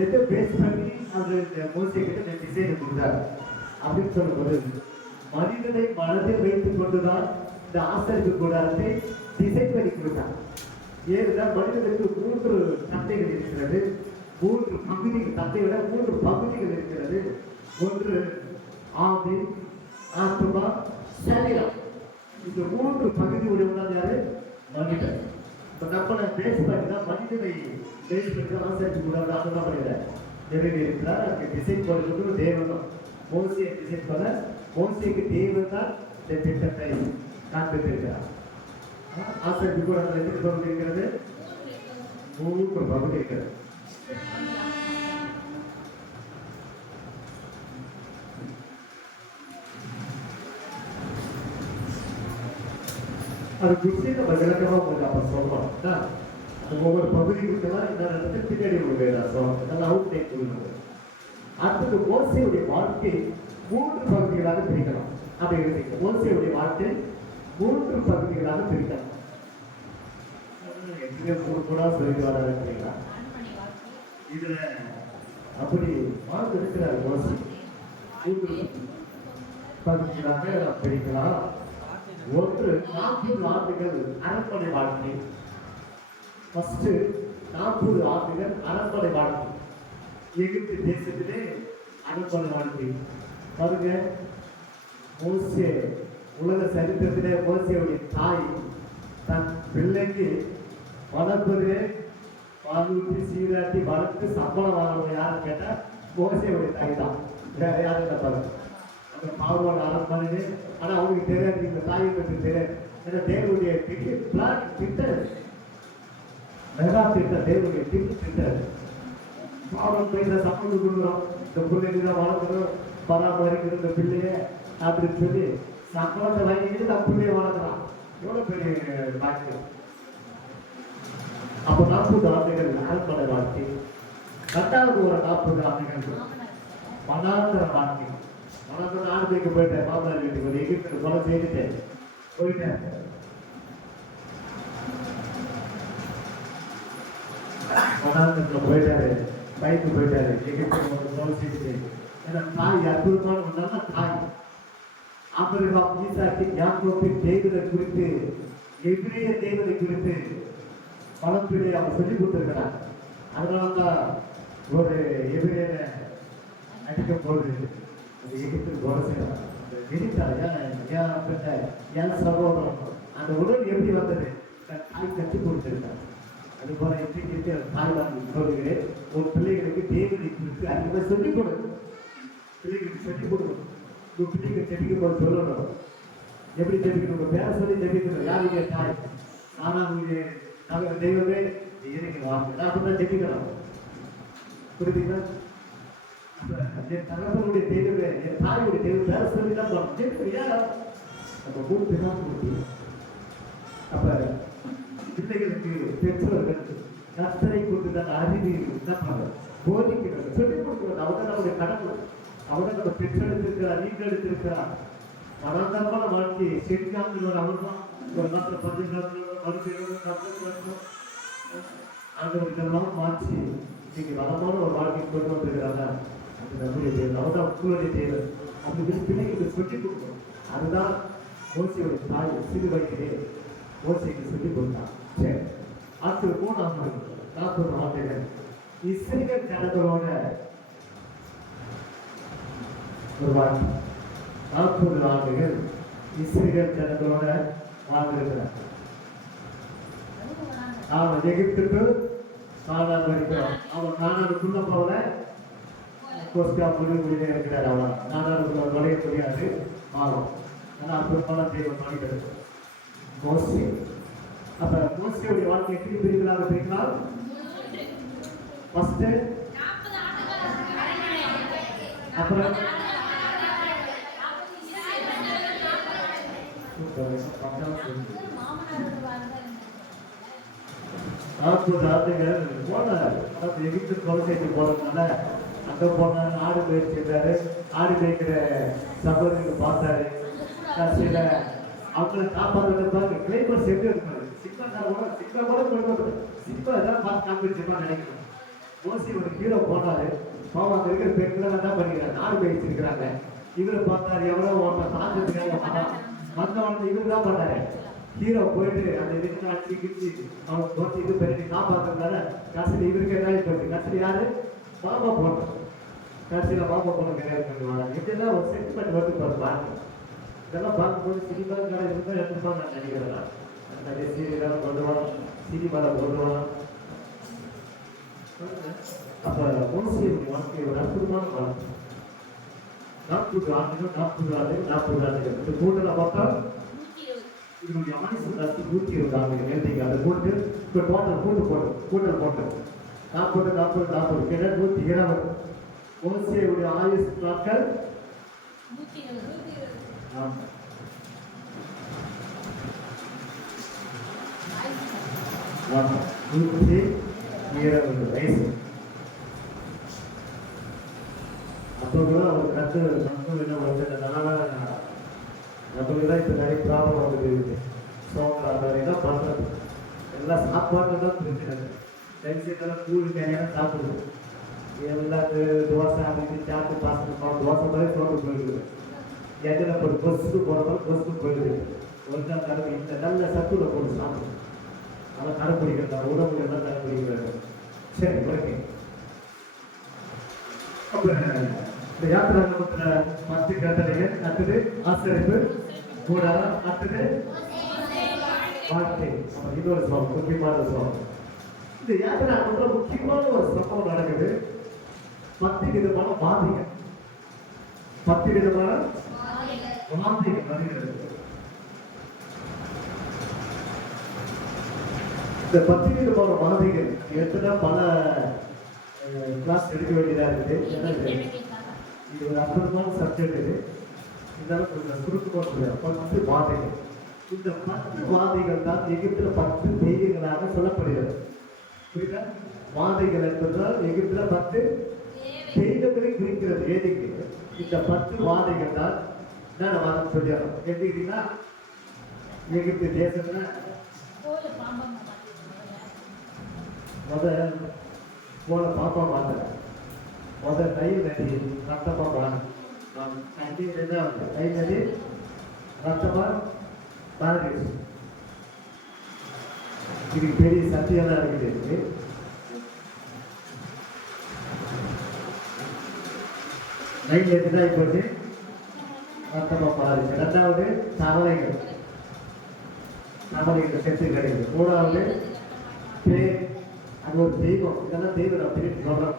எதை பேஸ் பண்ணி அவர் மோசே கிட்ட டிசைன் கொடுத்தார் அப்படின்னு சொல்லும்போது, மனிதனை மனதில் வைத்துக் கொண்டுதான் இந்த ஆசரிப்பு கூடாரத்தை டிசைன் பண்ணி கொடுத்தார். ஏனென்றால் மனிதனுக்கு 3 தந்தைகள் இருக்கிறது, 3 பகுதிகள், தந்தை விட 3 பகுதிகள் இருக்கிறது. ஒன்று ஆவி, ஆத்மா, சரீரம். இந்த 3 பகுதி உடையவனால் யாரு? மனிதன். நம்மளை பேஸ் பண்ணி தான் மனிதனை பேஸ் பண்ணி தான் ஆசரிப்பு கூடாது அதுதான் பண்ணிடுறார். நிறைவேற்றார். அதுக்கு டிசைன் போடுறது தேவன் தான். மோசையை டிசைன் பண்ண மோசைக்கு தேவன் தான் இந்த திட்டத்தை காண்பித்திருக்கிறார். ஆசரிப்பு கூட எத்தனை பகுதி இருக்கிறது? 3 பகுதி இருக்கிறது. அது குடிசையில விளக்கமா உங்களுக்கு அப்ப சொல்றோம். ஒவ்வொரு பகுதிகளுக்கெல்லாம் இந்த இடத்துல பின்னாடி உங்களுக்கு நல்லா அவுட் லைன் கொடுக்கணும். அடுத்தது மோசையுடைய வாழ்க்கை 3 பகுதிகளாக பிரிக்கலாம். அதை எழுதிக்க. மோசையுடைய வாழ்க்கை 3 பகுதிகளாக பிரிக்கலாம். கூட சொல்லி வர இருக்கிறீங்களா? இதுல அப்படி வாழ்க்கை இருக்கிறார். மோசை 3 பகுதிகளாக பிரிக்கலாம். ஒன்று 40 ஆண்டுகள் அரண்மனை வாழ்க்கை. ஃபர்ஸ்ட் 40 ஆண்டுகள் அரண்மனை வாழ்க்கை. எகிப்து தேசத்திலே அரண்மனை வாழ்க்கை. பாருங்க, மோசே உலக சரித்திரத்திலே மோசேயுடைய தாய் தன் பிள்ளைக்கு வளர்ப்பதே வாழ்வுக்கு சீராட்டி வளர்த்து சம்பளம் வாங்குறவங்க யாருன்னு கேட்டா மோசையுடைய தாய் தான். வேற யாரும் இல்லை பாருங்க. அந்த பாவரோட ஆரம்பமானது. ஆனா அவங்களுக்கு தெரியாது, இந்த தாயை பற்றி தெரியாது. ஏன்னா தேவனுடைய பிளான் திட்டம், மெகா திட்டம், தேவனுடைய திட்டம். பாவம் போய் சம்பளம் கொடுக்குறோம், இந்த பிள்ளைங்க தான் வளர்க்குறோம், பராமரிக்கிற இந்த பிள்ளைய அப்படின்னு சொல்லி சம்பளத்தை வாங்கிக்கிட்டு நம்ம பிள்ளைய வளர்க்குறான். எவ்வளவு பெரிய பாக்கியம். அப்போ 40 ஆண்டுகள் ஆழ்மன வாழ்க்கை. 2வது ஒரு 40 ஆண்டுகள் மனாந்தர வாழ்க்கை. மனாந்தர ஆண்டுக்கு போயிட்டேன், மாமனார் வீட்டுக்கு ஒரு எகிப்தில் கொலை செய்துட்டேன் போயிட்டேன். மனாந்தரத்தில் போயிட்டாரு, பைக்கு போயிட்டாரு, எகிப்தில் ஒரு கொலை செய்துட்டு. ஏன்னா தாய் அற்புதமான ஒன்றான தாய். ஆபிரகாம், ஈசாக்கு, யாக்கோபின் தேவதை குறித்து, எபிரேய தேவதை குறித்து பலப்பிலே அவங்க சொல்லி கொடுத்துருக்கிறார். அதனாலதான் ஒரு எபிரேயனை அடிக்கும் போது அந்த எகிப்து கொலை செய்யலாம். என் சகோதரம் அந்த உடல் எப்படி வந்தது, தாய் கற்றுக் கொடுத்திருக்கார். அது போல எப்படி தாய்வாங்க சொல்லுகிறேன், ஒரு பிள்ளைகளுக்கு தேவதை குறித்து அதிகமாக சொல்லிக் கொடுக்கணும். பிள்ளைகளுக்கு சொல்லிக் கொடுக்கணும். உங்க பிள்ளைங்க ஜெபிக்கும் போது சொல்லணும், எப்படி ஜெபிக்கணும், பேர சொல்லி ஜெபிக்கணும். யாருடைய தாய், ஆனா தெய்வமே இறங்கி வாங்க அப்படிதான் ஜெபிக்கலாம். புரியுதுங்களா? என் தகவலுடைய தெய்வமே, என் தாயுடைய தெய்வம் பேர சொல்லி தான் ஜெபிக்கிறியா நம்ம கூட்டு தான் முடியும். அப்ப பிள்ளைகளுக்கு பெற்றோர்கள் கர்த்தரை கொண்டு தான் அறிவு போதிக்கிறது, சொல்லிக் கொடுக்கிறது. அவங்க நம்முடைய கடவுள், அவங்க நம்ம பெற்றெடுத்திருக்கிறார், நீங்க எடுத்திருக்கிறார். மனந்தரமான வாழ்க்கையை செடிக்காமல் அவர் தான் ஒரு நாட்டில் 15 ஆண்டவர்களெல்லாம் மாற்றி இன்னைக்கு வளமான ஒரு வாழ்க்கை கொண்டு வந்திருக்கிறாங்க. அது நம்முடைய தேவை, அவர்தான் உங்களுடைய தேவை. அப்படி பிள்ளைகளுக்கு சொல்லிக் கொடுக்கணும். அதுதான் மோசையோட தாய் சிறு வயதிலே மோசைக்கு சொல்லிக் கொடுத்தான். சரி, அடுத்து 3ஆம் 40 ஆண்டுகள் இஸ்ரவேல் ஜனங்களோட ஒரு வாழ்க்கை. 40 ஆண்டுகள் இஸ்ரவேல் ஜனங்களோட வாழ்ந்திருக்கிறார். அவன் எகிப்துக்கு காணாம இருக்கிறான். அவன் காணாதுக்குள்ள போல கோஸ்டா முடிவுகளிலே இருக்கிறார். அவன் காணாதுக்குள்ள நுழைய முடியாது ஆகும். ஆனால் அற்புதமான தெய்வம் மனிதர் மோசே. அப்ப மோசேயுடைய வாழ்க்கை எப்படி பிரிவுகளாக பிரிக்கலாம்? ஃபர்ஸ்ட், அப்புறம் 40 ஆண்டுகள் போனார். எகிப்து கொலை செய்து போனதுனால அங்க போனார். ஆடு மேய்ச்சிருந்தாரு. ஆடு மேய்க்கிற சகோதரிக்கு பார்த்தாரு. கடைசியில அவங்களை காப்பாற்றுறதுக்கு கிளைமர்ஸ் எப்படி இருப்பாரு, சிப்பா கூட கொடுக்க சிப்பா எல்லாம் பார்த்து காப்பிச்சிருப்பான்னு நினைக்கிறோம். மோசி ஒரு ஹீரோ போனாரு. பாவம் அங்க இருக்கிற பெண்கள் என்ன பண்ணிக்கிறாங்க, ஆடு மேய்ச்சிருக்கிறாங்க. இவரை பார்த்தாரு, எவ்வளவு தாக்கத்துக்காக வந்தவன் இவர் தான் பண்ணாரு. ஹீரோ போயிட்டு அந்த இதுக்கு அடிச்சு கிச்சு அவன் தோற்றி இது பண்ணி காப்பாற்றுறதுனால கடைசியில் இவருக்கு என்ன போயிட்டு கடைசியில் யாரு பாபா போட்டோம். கடைசியில் பாபா போன கிடையாது பண்ணுவாங்க. இதெல்லாம் ஒரு சென்டிமெண்ட் வந்து பாருங்க. இதெல்லாம் பார்க்கும்போது சினிமா கடை இருந்தால் எடுத்துப்பாங்க நான் நினைக்கிறேன். நிறைய சீரியலாக கொண்டு வரலாம், சினிமாவில் கொண்டு வரலாம். அப்போ மோசையுடைய வாழ்க்கை ஒரு அற்புதமான வாழ்க்கை. 40 ஆண்டுகள் 40 ஆண்டுகள் இந்த கூட்டத்தில் பார்த்தா இதனுடைய ஆயுசு 120 ஆண்டுகள். நேரத்தைக்கு அதை போட்டு இப்போ டோட்டல் கூட்டல் போட்டு 40 கிட்ட 120. மோசேயுடைய ஆயுசு நாட்கள் 120 வயசு. அப்போ கூட அவர் கற்று நமக்கு என்ன வந்ததுனால நமக்கு தான் இப்போ நிறைய ப்ராப்ளம் வந்துட்டு சோங்கலாம் என்ன பண்ணுறது, எல்லாம் சாப்பாடு தான் பிரச்சனை. டைம்ஸுக்கெல்லாம் கூழ் தேவையான சாப்பிடுது. எல்லாத்துக்கும் தோசை அப்படி சாப்பிட்டு பாசனம் தோசை மாதிரி சோறு போயிடுது. எதில் போய் பஸ்ஸுக்கு போகிறப்ப பஸ்ஸுக்கு போயிடுது. ஒரு நாள் கடமை இந்த நல்ல சத்துள்ள போட்டு சாப்பிடும். அதை கடைப்பிடிக்கிறதா உணவு எல்லாம் கடைப்பிடிக்கிறது. சரி, ஓகே. அப்போ இந்த யாத்திரா நமக்குள்ள 10 கட்டளைகள், அடுத்தது ஆசிரியப்பு கூடாரம், அடுத்தது வாழ்க்கை. இன்னொரு சுவாமி முக்கியமான சுவாமி இந்த யாத்திரை முக்கியமான ஒரு சம்பவம் நடக்குது. 10 விதமான வாதிகள், 10 விதமான வாதிகள் வருகிறது. இந்த 10 விதமான வாதிகள் எத்தனை பல கிளாஸ் எடுக்க வேண்டியதா இருக்குது. ஏன்னா இது ஒரு அற்புதமான சப்ஜெக்ட். இது இருந்தாலும் கொஞ்சம் சுருக்கமாக சொல்லுவேன். 10 வாதைகள். இந்த 10 வாதைகள் தான் எகிப்தில் 10 தெய்வங்களாக சொல்லப்படுகிறது. புரியுதா? வாதைகள் என்பதால் எகிப்தில் 10 தெய்வங்களை குறிக்கிறது. ஏதிக்கு இந்த 10 வாதைகள் தான் என்ன வாதம் சொல்லிடுறோம். எப்படின்னா எகிப்து தேசத்துல போல பாப்பா மாத்தல நைல் நதி ரத்தமா பானம் நைல் நதி ரத்தமா பாரதேசு. இதுக்கு பெரிய சத்தியெல்லாம் இருக்குது. நைல் நதி தான் இப்போ ரத்தமா பாரதேசு. ரெண்டாவது தவளைகள் செத்து கிடைக்குது. மூணாவது பேர், அது ஒரு தெய்வம். இதெல்லாம் தெய்வம் நான் திருப்பி சொல்றேன்.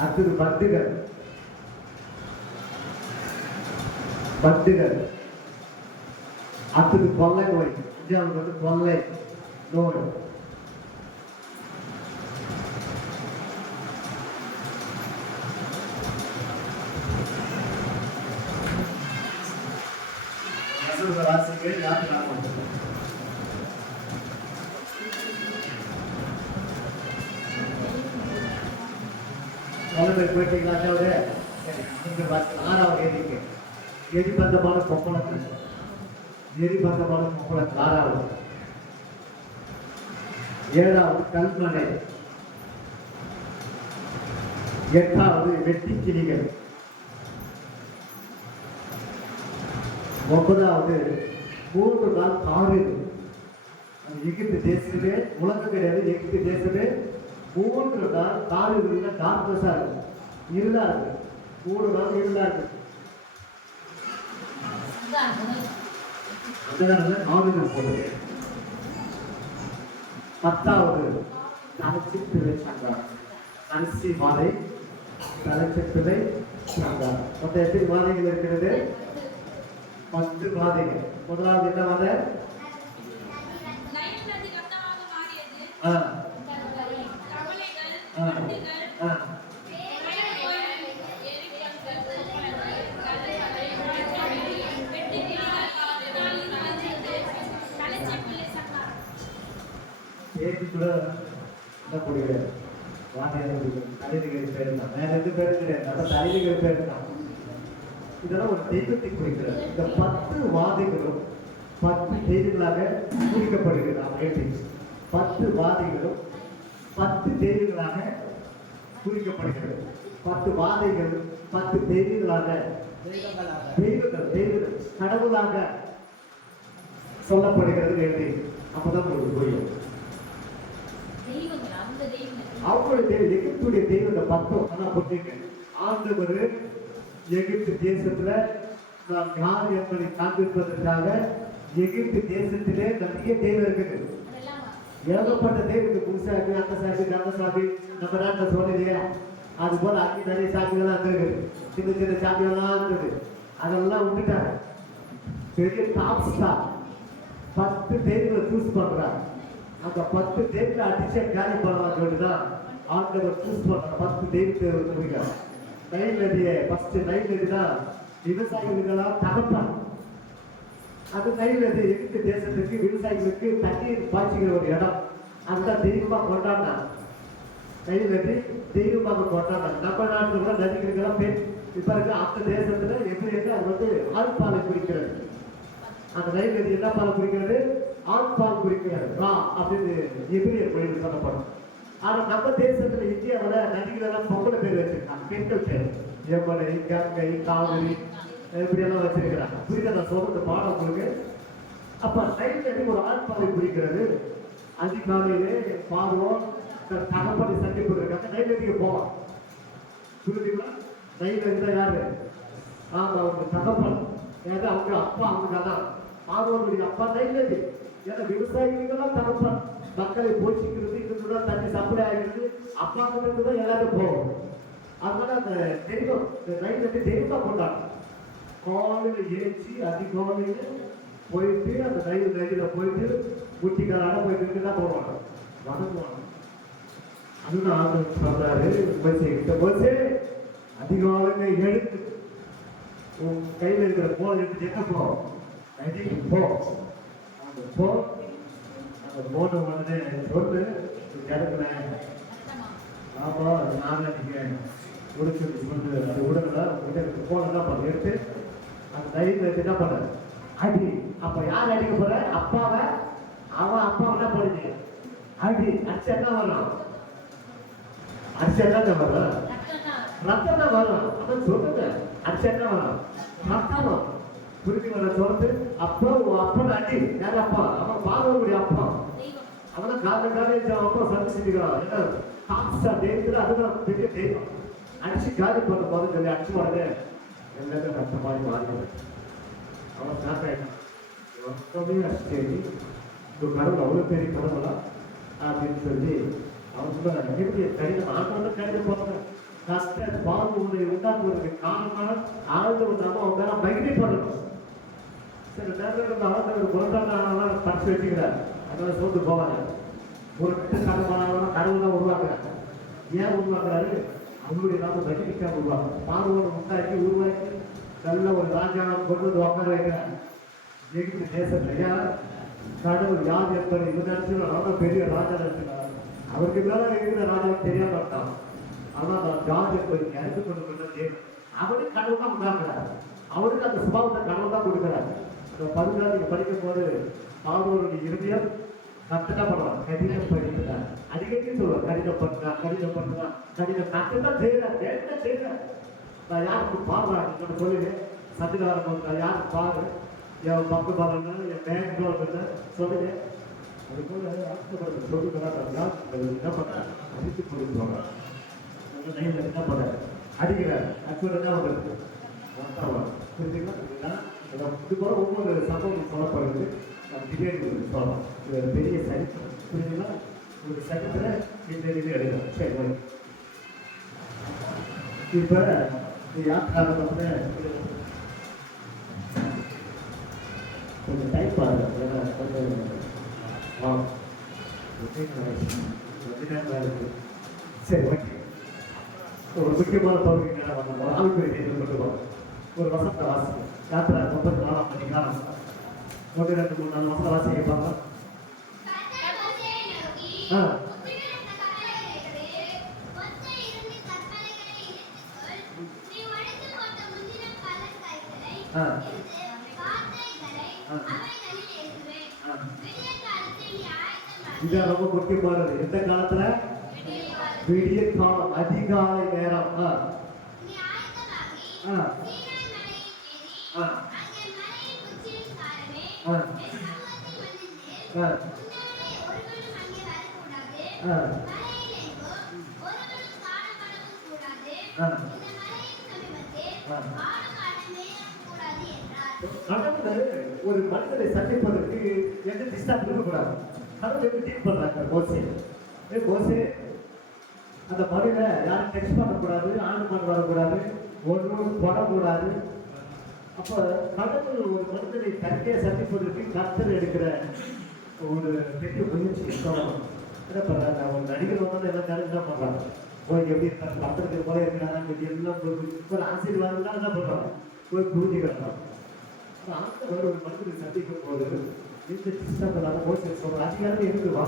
அடுத்தது பத்துகள், அடுத்தது கொள்ளை நோய். அஞ்சாவது வந்து கொள்ளை நோய். வாசிகள் யாத்திரை போயிட்டீங்களா? ஆறாவது எதிர்க்கு எரிபந்தமான கொப்பளங்கள், ஆறாவது. ஏழாவது கல்மனை. எட்டாவது வெட்டி கிளிகள். ஒன்பதாவது 3 நாள் காரில். எகிப்து தேசமே உலகம் கிடையாது. எகிப்து தேசமே 3 நாள் காரில் டார்க்னஸா இருக்கு, இருளா இருக்கு. 3 நாள் இருளா இருக்கு. போடுது. 10வது தலைச்சிப்பிள்ளை சங்கார். அரிசி மாலை தலைச்சிப்பிள்ளை சங்கார். மொத்தம் எத்தனை வாதைகள் இருக்கிறது? 10 வாதைகள். முதலாவது என்ன வாதை? கூட என்ன போடுகிறார்? தலைவிகள் பேர் தான். வேற எந்த பேரும் கிடையாது. நம்ம தலைவிகள் பேர் தான். இதெல்லாம் ஒரு தெய்வத்தை குறிக்கிறது. இந்த 10 வாதைகளும் 10 தெய்வங்களாக குறிக்கப்படுகிறது. 10 வாதைகளும் 10 தெய்வங்களாக குறிக்கப்படுகிறது. 10 வாதைகள் 10 தெய்வங்களாக தெய்வங்கள் கடவுளாக சொல்லப்படுகிறது. எழுதி அப்பதான் உங்களுக்கு புரியும். அவங்களுடைய எகிப்துடைய தெய்வங்கள் 10 ஆனா போட்டிருக்க. ஆண்டவர் எகிப்து தேசத்துல நாம் யார் என்பதை காண்பிப்பதற்காக எகிப்து தேசத்திலே நிறைய தெய்வம் இருக்குது. ஏகப்பட்ட தெய்வம். புதுசாபி, அந்த சாபி, கந்தசாபி, நம்ம நாட்டில் சொல்லலையா? அது போல அங்கே நிறைய சாமிகள்லாம் இருக்குது. சின்ன சின்ன சாமிகள்லாம் இருக்குது. அதெல்லாம் விட்டுட்டாங்க. பெரிய டாப் ஸ்டார் 10 தெய்வங்களை சூஸ் பண்றாங்க. அந்த 10 தெய்வங்களை அடிச்ச காலி பண்ணலாம் சொல்லிதான் ஆண்டவர் சூஸ் பண்ற 10 தெய்வத்தை குறிக்கிறார். நைல் நதியை ஃபர்ஸ்ட் நைல் நதி தான் விவசாயிகளுக்கெல்லாம் தகப்பான். அது நைல் நதி எகிப்து தேசத்துக்கு விவசாயிகளுக்கு தண்ணீர் பாய்ச்சிக்கிற ஒரு இடம். அந்த தெய்வமா கொண்டாடினாங்க. நைல் நதி தெய்வமாக கொண்டாடினாங்க. நம்ம நாட்டுல நதிகளுக்கெல்லாம் பேர் இப்ப இருக்கு. அந்த தேசத்துல எப்படி அது வந்து ஆழ்பாலை குறிக்கிறது. அந்த நைல் நதி என்ன பாலை குறிக்கிறது? ஆழ்பால் குறிக்கிறது. அப்படின்னு எபிரியர் மொழியில் சொல்லப்படும். ஆனா நம்ம தேசத்துல இந்தியாவில் நதிகளெல்லாம் பொங்கல பேர் வச்சிருக்காங்க. பெண்கள் பேர் யமுனை, கங்கை, காவிரி இப்படி எல்லாம் வச்சிருக்கிறாங்க. புரியுது நான் சொல்றது பாடம் உங்களுக்கு. அப்ப நைல் நதி ஒரு ஆழ்பாலை குறிக்கிறது. அதிகாலையிலே பார்வோம் தகப்பனை சந்திப்பதற்காக நைல் நதிக்கு போவான். புரியுதுங்களா? நைல் நதி தான் யாரு? ஆமா, அவங்க தகப்பன். ஏன்னா அவங்க அப்பா அவங்க தான். பார்வோனுடைய அப்பா நைல் நதி. ஏன்னா விவசாயிகளுக்கெல்லாம் தகப்பன். மக்களை போஷிக்கிறது இருந்து தான் தண்ணி சப்ளை ஆகிடுது, அப்பா கிட்ட இருந்து தான் எல்லாரும் போகும். அதனால அந்த தெய்வம் நைட் வந்து தெய்வம் கொண்டாடும். காலையில் ஏற்றி அதிகாலையில் போயிட்டு அந்த நைட்டில் போயிட்டு குட்டிக்காரான போயிட்டு தான் போவாங்க, வணங்குவாங்க. அதுதான் ஆண்டவர் சொல்றாரு மோசேகிட்ட, மோசே அதிகாலையில் எழுத்து உன் கையில் இருக்கிற போன் எடுத்து எங்க போ, நதிக்கு போ. அந்த போ, அந்த போன உடனே சொல்லு இறக்குறேன். ஆமா நான் நினைக்கிறேன் முடிச்சு சொல்லு அது உடனே உடனே போனா பண்ண எடுத்து அந்த தைரியத்தை என்ன பண்ண அடி. அப்ப யார் அடிக்க போற? அப்பாவை. அவன் அப்பா என்ன பண்ணுங்க அடி. அடிச்சு என்ன வரும்? அடிச்சு என்ன வரும்? ரத்தம் தான் வரும். அதான் சொல்லுங்க, அடிச்சு என்ன வரும்? ரத்தம். புரிஞ்சு வர சொல்றது அப்பா அப்பன் அடி. யார் அப்பா? அவன் பாவனுடைய அப்பா. அவன் காலேஜ் அப்பா சந்திச்சுக்கிறான். என்ன காசா தெய்வத்துல அதுதான் பெரிய தெய்வம். அடிச்சு காலி பண்ண போது சொல்லி அடிச்சு உடனே எல்லாத்தையும் ரத்தமாய் மாறிடுது. அவன் காட்டாயிட்டான். சரி ஒரு கடவுள் அவ்வளோ பெரிய கடவுளா அப்படின்னு சொல்லி அவன் சொல்லுவாங்க, எப்படி கடிதம் ஆண்டோட கடிதம் போடுறாங்க. கஷ்ட பாவங்களை உண்டாக்குவதற்கு காரணமாக ஆழ்ந்தவர் நாம அவங்க மேல மகிழ்ச்சி பண்ணணும். சில நேரத்தில் ஆழ்ந்தவர் குழந்தை படிச்சு வச்சுக்கிறார், அதனால சோர்ந்து போவாங்க. ஒரு கடவுள் கடவுள் உருவாக்குறாங்க. ஏன் உருவாக்குறாரு? அவங்களுடைய நாம மகிழ்ச்சிக்காக உருவாக்குறாங்க. பார்வோனை உண்டாக்கி உருவாக்கி நல்ல ஒரு ராஜாவை கொண்டு வந்து உட்கார வைக்கிறாங்க. எகிப்து தேசத்துல கடவுள் யார் என்பதை இது நினைச்சு பெரிய ராஜா நினைச்சுக்கிறார். அவருக்கு மேல இருக்கிற ராஜாவுக்கு தெரியாம இருக்கான். ஆனா ஜார்ஜ் என்பதை அறிந்து கொண்டு கொண்டது அவனுக்கு கடவுள் தான் உண்டாக்குறாரு. அவனுக்கு அந்த சுபாவத்தை கடவுள் தான் கொடுக்குறாரு. அந்த 14 படிக்கும் போது பார்வோனுடைய இருதயம் கரெக்டா பண்ணுவான், கடிதம் படிக்கிறார். அடிக்கடி சொல்லுவார், கடிதம் பண்ணுறான், கடிதம் பண்ணுறான், கடிதம் கரெக்டாக செய்யறார். என்ன செய்யறார்? நான் யாருக்கு பாடுறாங்க சொல்லுங்க. சத்திகாரம் யாருக்கு பாரு, என் பக்கு பாருங்க, என் பேங்க் லோன் சொல்லுங்க. அது போல சொல்லுங்க என்ன பண்றாங்க, அடித்து கொடுக்குவாங்க. என்ன பண்றாரு? அடிக்கிறார். ஆக்சுவலாக அவங்களுக்கு புரிஞ்சுங்களா? இது போல ஒவ்வொரு சம்பவம் சொல்லப்படுறது திடீர்னு சொல்லலாம். இது ஒரு பெரிய சரித்திரம். புரிஞ்சுங்களா? ஒரு சரித்திரம் இந்த இது எடுக்கும். சரி ஓகே. இப்போ யாத்திரை வந்து கொஞ்சம் டைப் பாருங்க. ஏன்னா கொஞ்சம் இருக்குது. சரி ஓகே. ஒரு முக்கியமான பகுதி என்ன ஆழ்குறை கொண்டு ஒரு வசந்த வாசி யாத்திரை 34ஆம் அதிகாரம் 1, 2, 3, 4 வசந்த வாசி கேட்பாங்க. இதான் ரொம்ப முக்கியமானது. எந்த காலத்துல? விடிய காலம், அதிகாலை நேரம். ஒரு மனிதரை சந்திப்பதற்கு எந்த டிஸ்டர்ப் இருக்கக்கூடாது. கடவுள் எப்படி டீல் பண்றாங்க? கோசே கோசே அந்த மனித யாரும் டெக்ஸ்ட் பண்ணக்கூடாது, ஆண்டு வரக்கூடாது, ஒன்றும் போடக்கூடாது. அப்போ கடவுள் ஒரு மனிதனை தனியே சந்திப்பதற்கு கர்த்தர் எடுக்கிற ஒரு பெரிய முயற்சி சொல்லணும். என்ன பண்றாங்க? அவங்க நடிகர் வந்து எல்லாம் என்ன பண்றாங்க? போய் எப்படி இருக்காங்க, பத்திரிக்கை போல இருக்கிறாங்க, எல்லாம் ஒரு ஆசீர்வாதம் தான் என்ன பண்றாங்க? போய் புரிஞ்சுக்கிறாங்க. ஆண்டவர் ஒரு மனிதனை சந்திக்கும் போது இந்த சிஸ்டம் இல்லாமல் கோசை சொல்ற அதிகாரம் இருந்து வா,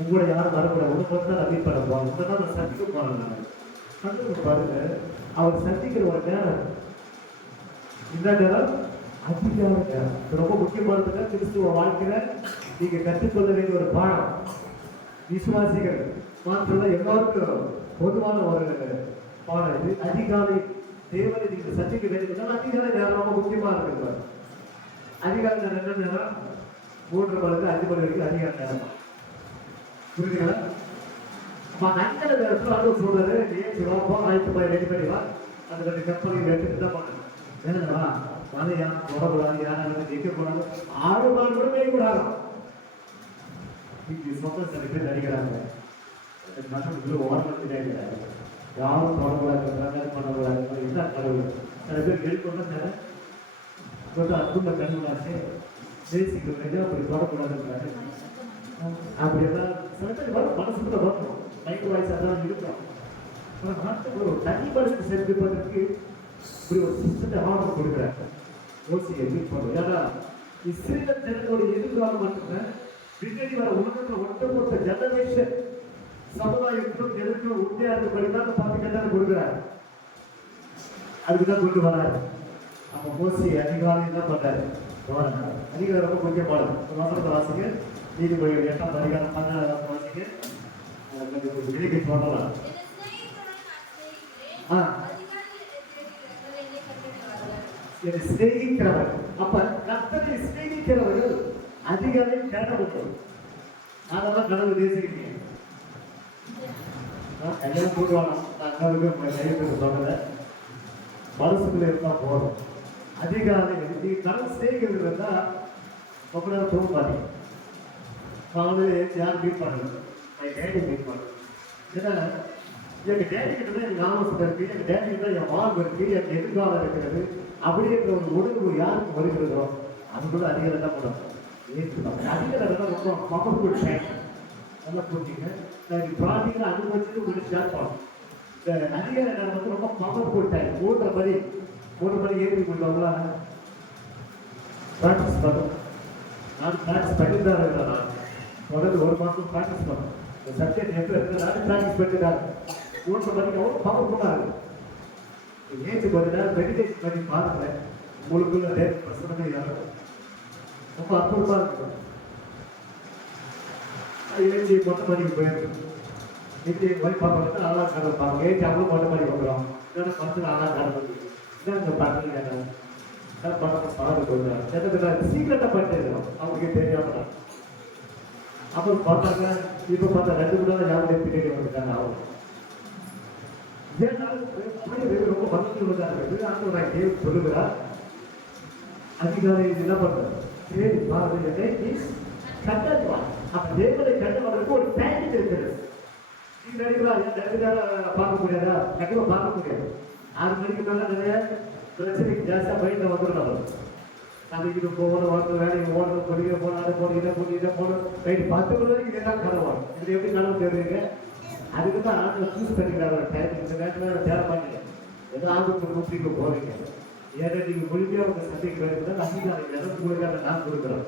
உங்களை யாரும் வரக்கூடாது, உங்க மட்டும் தான் நம்பிப்பட போவாங்க, உங்க தான் நான் சந்திக்க போறேன். கண்டு பாருங்க, அவர் சந்திக்கிற ஒரு நேரம் இந்த நேரம் அதிகார நேரம். ரொம்ப முக்கியமானதுங்க. கிறிஸ்துவ வாழ்க்கையில நீங்க கற்றுக்கொள்ள வேண்டிய ஒரு பாடம். விசுவாசிகள் மாத்திரம் எல்லாருக்கும் பொதுவான ஒரு பாடம் இது. அதிகாலை தேவனை நீங்க சந்திக்க வேண்டும். அதிகாலை நேரம் ரொம்ப முக்கியமா இருக்குது. அதிகாலை நேரம் என்ன நேரம்? 3 மணிக்கு 5 மணி வரைக்கும் அதிகாலை நேரம். புரியுதுங்களா? அந்த நேரத்தில் அது சொல்றது சிவப்போ ஆயிரத்தி ரெடி பண்ணிவா அந்த 2 கப்பலையும் எடுத்துட்டு தான் பண்ணணும். என்னவா மழையா தொடக்கூடாது, யாரும் நிற்கக்கூடாது, 6 நாள் கூட மேய்க்கூடாது. இங்கே சொந்த சில பேர் நடிக்கிறாங்க. நஷ்டத்துக்குள்ள ஓரங்கள் கிடையாது. யாரும் தொடக்கூடாது, பிரகாரம் பண்ணக்கூடாது. என்ன கடவுள் சில பேர் எடுக்கணும் சில சொல்லிட்டு அற்புத கண்ணுனாச்சு பேசிக்கிட்டு வேண்டிய அப்படி தொடக்கூடாதுன்றாரு. அப்படி எல்லாம் சில பேர் வரும், மனசுக்குள்ள வரணும். மைக்ரோ வாய்ஸ் அதெல்லாம் இருக்கும். ஆனால் நாட்டுக்கு ஒரு தனி மனசுக்கு சேர்த்துப்பதற்கு இப்படி ஒரு சிஸ்டத்தை ஆர்டர் கொடுக்குறாங்க. யோசியை மீட் பண்ணுவோம். ஏன்னா இஸ்ரேல் ஜனத்தோட எதிர்காலம் மட்டுமே பின்னாடி வர உலகத்தில் ஒட்டுமொத்த ஜெனரேஷன் சமுதாயத்திலும் எதிர்க்கும் உண்மையாக படிதான் பார்த்து கேட்டாலும் கொடுக்குறாரு. அதுக்குதான் கொண்டு வராரு. நம்ம மோசி அதிகாரம் என்ன பண்றாரு? அதிகாரம் ரொம்ப முக்கியமானது. வசனத்தை வாசிங்க. நீதிமொழிகள் 8ஆம் அதிகாரம் 14ஆம் வாசிங்க. விலைக்கு சொல்லலாம். என்னை சிநேகிக்கிறவர், அப்ப கர்த்தரை சிநேகிக்கிறவர்கள் அதிகாலை தேடப்பட்டது. அதெல்லாம் கடவுள் தேசிக்கிறீங்க. எல்லாம் போடுவாங்க. நான் அண்ணாவுக்கு கையெழுத்து சொல்றத மனசுக்குள்ள இருந்தா போதும். அதிகாலை நீ கடவுள் சிநேகிக்கிறது இருந்தா ரொம்ப நேரம் தூங்க மாட்டீங்க. காலையில் யார் மீட் பண்ணுறது? என் டேடி மீட் பண்ணுறது. ஏன்னா எங்கள் டேடி கிட்ட தான் எங்கள் ஆலோசனை இருக்கு, எங்கள் டேடி கிட்ட தான் என் வாழ்வு இருக்கு, என் எதிர்காலம் இருக்கிறது. அப்படின்ற ஒரு உணர்வு யாருக்கு வருகிறதோ அதுக்குள்ள அதிகாரம் என்ன பண்ணணும்? அதிகாரம் ரொம்ப பவர்ஃபுல் டைம். நல்லா புரிஞ்சுங்க. நான் ப்ராஜெக்ட் அனுபவிச்சுட்டு உங்களுக்கு ஷேர் பண்ணணும். இந்த அதிகாரம் என்ன வந்து ரொம்ப பவர்ஃபுல் டைம். 3:30 ஏறி கொள்வாங்களா? ப்ராக்டிஸ் பண்ணும். நான் ப்ராக்டிஸ் பண்ணிட்டு தான் இருக்கிறேன். நான் தொடர்ந்து 1 மாதம் ப்ராக்டிஸ் பண்ணணும். இந்த சப்ஜெக்ட் எப்போ இருக்குது நானும் ப்ராக்டிஸ் பண்ணிட்டு தான் 3:30 அவ்வளோ பவர்ஃபுல்லாக இருக்குது. ஏற்று கொஞ்ச நேரம் மெடிடேஷன் பண்ணி பாருங்களேன். உங்களுக்குள்ள பிரச்சனை யாரும் ரொம்ப அற்புதமாக இருக்கும். ஏஞ்சி மொட்டை மாடிக்கு போயிருக்கு. இப்படி போய் பார்ப்பாங்க நல்லா கடப்பாங்க. ஏஞ்சி அவங்களும் மொட்டை மாடி வந்துடும். இல்லைன்னா பசங்க நல்லா கடந்து இதான் இந்த பசங்க கேட்டாங்க. பசங்க பாடு போயிடுறாங்க. எனக்கு சீக்கிரட்டாக பண்ணிருக்கோம் அவங்களுக்கு தெரியாம. அப்புறம் பார்த்தாங்க. இப்போ பார்த்தா 2 கூட யாரும் பின்னாடி வந்துட்டாங்க. அவங்க ரொம்ப மகிழ்ச்சியுள்ளதாக இருக்குது. ஆனால் தேவ் சொல்லுகிறார் அதிகாலை என்ன பண்றது? சரி பாருங்க, கண்டதுவான். அப்ப தேவனை கண்டவர்களுக்கு ஒரு பேக்கெட் இருக்கிறது. நீங்க நினைக்கலாம் 2 நேரம் பார்க்க முடியாதா? கண்டிப்பா பார்க்க முடியாது. 6 மணிக்கு மேல நிறைய பிரச்சனைக்கு ஜாஸ்தியா பயிர் வந்துடும். நாளைக்கு போகணும், வரணும், வேலைக்கு ஓடணும், பொடிக்க போகணும், அதை போகணும், இதை போகணும், இதை போகணும். நைட்டு 10 மணி வரைக்கும் இதெல்லாம் கனவாங்க. இது எப்படி கனவு தெரியுங்க? அதுக்கு தான் ஆண்கள் சூஸ் பண்ணிக்கிறாங்க. டைம் இந்த நேரத்தில் தேவை பண்ணி ஏதோ ஆபத்து நூற்றிக்கு போவீங்க. ஏன்னா நீங்கள் முழுமையாக உங்கள் சந்தைக்கு வேணும்னா அதிகாரம் வேணும். உங்களுக்காக நான் கொடுக்குறேன்.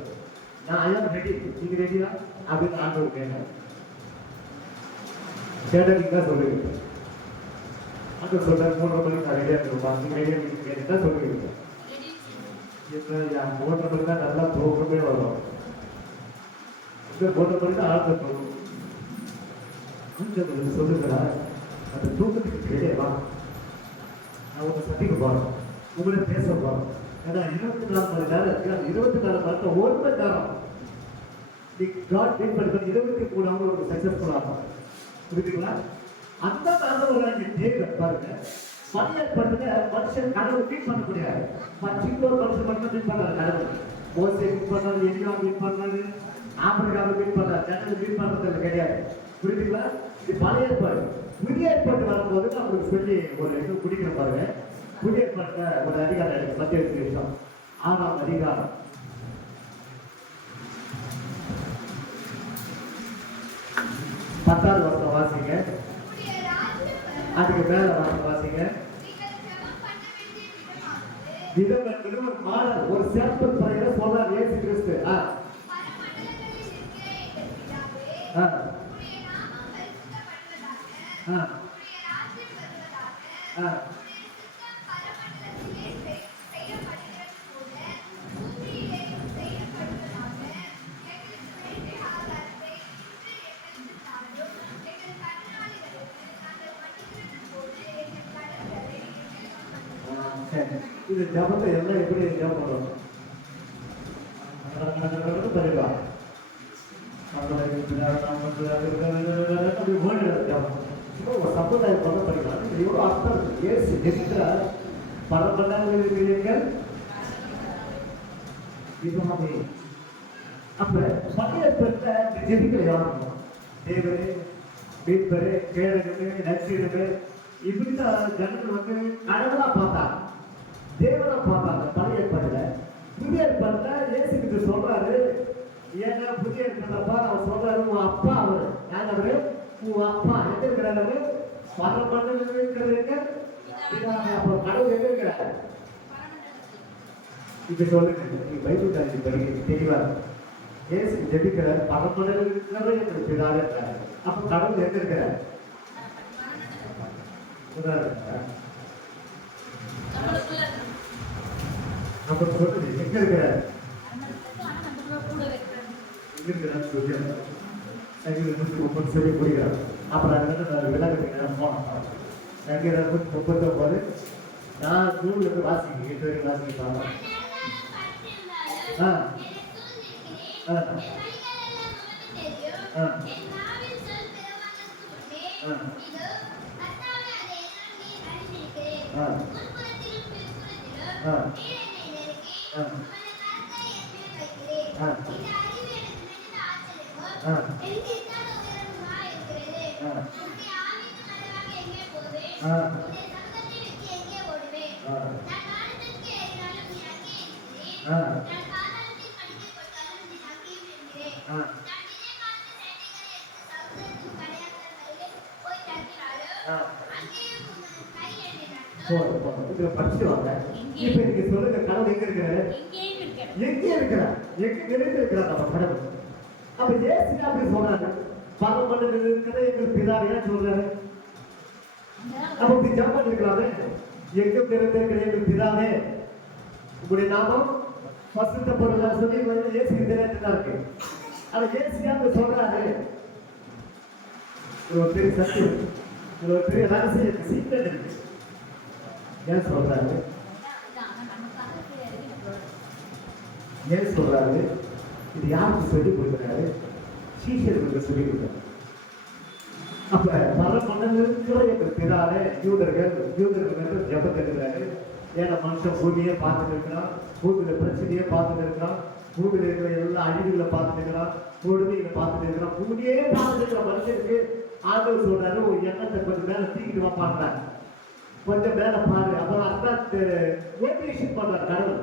நான் ஐயா ரெடி, நீங்கள் ரெடியா அப்படின்னு ஆண்டவர் கேட்டேன். கேட்டால் நீங்கள் தான் சொல்லுவீங்க. ஆண்டவர் சொல்கிறார் 3:30 மணிக்கு நான் ரெடியாக இருக்கணுமா? நீங்கள் ரெடியாக நீங்கள் கேட்டு தான் சொல்லுவீங்க. இப்போ 3:30 மணி தான் நல்லா தூக்கமே வரும். இந்த 3:30 மணி தான் ஆழ்ந்த தூக்கம். கொஞ்சம் சொல்லுங்களா? அந்த தூக்கத்துக்கு கிடையவா? நான் உங்க சந்திக்க போறோம், உங்களை பேச போறோம். ஏன்னா 24 மணி நேரம் இருக்கு. அந்த 24 மணி நேரம் 1 மணி நேரம் நீ காட் மீட் பண்ணி 23 அவங்களுக்கு சக்சஸ்ஃபுல் ஆகும். புரியுதுங்களா? அந்த மாதிரி தேவை பாருங்க. மனிதன் பண்ணுங்க, மனுஷன் கடவுள் மீட் பண்ண முடியாது. சின்னொரு மனுஷன் மட்டும் மீட் பண்ணாரு கடவுள். மோசே மீட் பண்ணாரு, எலியா மீட் பண்ணாரு, ஆபிரகாம் மீட் பண்ணாரு. கடவுள் மீட் பண்றது கிடையாது. புரியுதுங்களா? இது பழைய ஏற்பாடு. புதிய ஏற்பாடு வரும்போது அவங்களுக்கு சொல்லி ஒரு இது குடிக்கிற பாருங்க. புதிய ஏற்பாட்டுல ஒரு அதிகாரம் இருக்கு. மத்திய விசேஷம் 6ஆம் அதிகாரம் 10வது வசனம் வாசிங்க. அதுக்கு மேல வாசிங்க. விதம் என்பது ஒரு மாடல், ஒரு சாம்பிள் பறையில சொல்றார் இயேசு கிறிஸ்து. இது ஜபத்தை எல்லாம் எப்படி ஜபம் பண்ணுவோம்? தெரியுமா? சம்பிரதாயம் பண்ண படிக்கலாம். எவ்வளோ அர்த்தம் இருக்கு. ஏசு எதிர்க்கிற பல பண்ணாங்க. அப்ப பழைய ஏற்பாட்டுல ஜெபிக்கிற யாரும் தேவரே மீட்பரே கேடகமே நற்சீடமே இப்படித்தான் ஜனங்கள் வந்து கடவுளா பார்த்தாங்க, தேவனா பார்த்தாங்க பழைய ஏற்பாட்டுல. புதிய ஏற்பாட்டுல இயேசு கிறிஸ்து சொல்றாரு, ஏன்னா புதிய ஏற்பாடுப்பா அவர் சொல்றாரு, உன் அப்பா அவரு யார் அவரு, உன் அப்பா எங்க இருக்கிறாரு, அவரு பரமண்டலம் இருக்கிறது. அப்போ கடவுள் எங்க இருக்கிறாரு? இப்ப சொல்லுங்க, நீங்க பைபிள் காலேஜ் படிக்க தெளிவா இயேசு ஜெபிக்கிறார், பரமண்டலம் இருக்கிறவரை எங்களுக்கு பிதாவே இருக்கிறார். அப்ப கடவுள் எங்க இருக்கிறார்? அப்ப சொல்லுது எங்க இருக்கிறார்? சொல்லி புரிகிறார். அப்புறம் விளக்கத்துக்கு போனோம். 39 நான் ஜூன்ல இருந்து வாசிக்க 8 வரைக்கும் வாசிக்கிட்டாங்க. படிச்சுவாங்க. இப்ப நீங்க சொல்லுங்க, கடவுள் எங்க இருக்கிறாரு? எங்கே இருக்கிறார்? எங்க நிறைந்திருக்கிறார் நம்ம கடவுள்? அப்ப இயேசு அப்படி சொல்றாரு, பரமண்டலம் இருக்கிற எங்கள் பிதாவே சொல்றாரு. அப்ப இப்படி ஜெபம் இருக்கலாமே, எங்க நிறைந்திருக்கிற எங்கள் பிதாவே உங்களுடைய நாமம் பரிசுத்தப்படுவதாக சொல்லி இயேசு நிறைந்திருந்தா இருக்கு. ஆனா இயேசு அப்படி சொல்றாரு, இது ஒரு பெரிய சத்தியம், இது ஒரு பெரிய ரகசியம், சீக்கிரம் இருக்கு. ஏன் சொல்றாரு? ஏன் சொல்றாரு? இது யாருக்கு சொல்லிக் கொடுக்கிறாரு? சீஷர்களுக்கு சொல்லிக் கொடுக்கிறாரு. அப்ப பரமண்டலத்திலே பிதாவே யூதர்கள் ஜெபம் கேட்கிறாரு. ஏன்னா மனுஷன் பூமியை பார்த்துட்டு இருக்கிறான், பூமியில பிரச்சனையே பார்த்துட்டு இருக்கிறான், பூமியில இருக்கிற எல்லா அழிவுகளை பார்த்துட்டு இருக்கிறான், கொடுமைகளை பார்த்துட்டு இருக்கிறான், பூமியே பார்த்துட்டு இருக்கிற மனுஷனுக்கு ஆண்டவர் சொல்றாரு, ஒரு எண்ணத்தை கொஞ்சம் மேல தூக்கிட்டு வாப்பாங்க, கொஞ்சம் மேல பாரு. அப்புறம் அந்த மோட்டிவேஷன் பண்றாரு கடவுள்.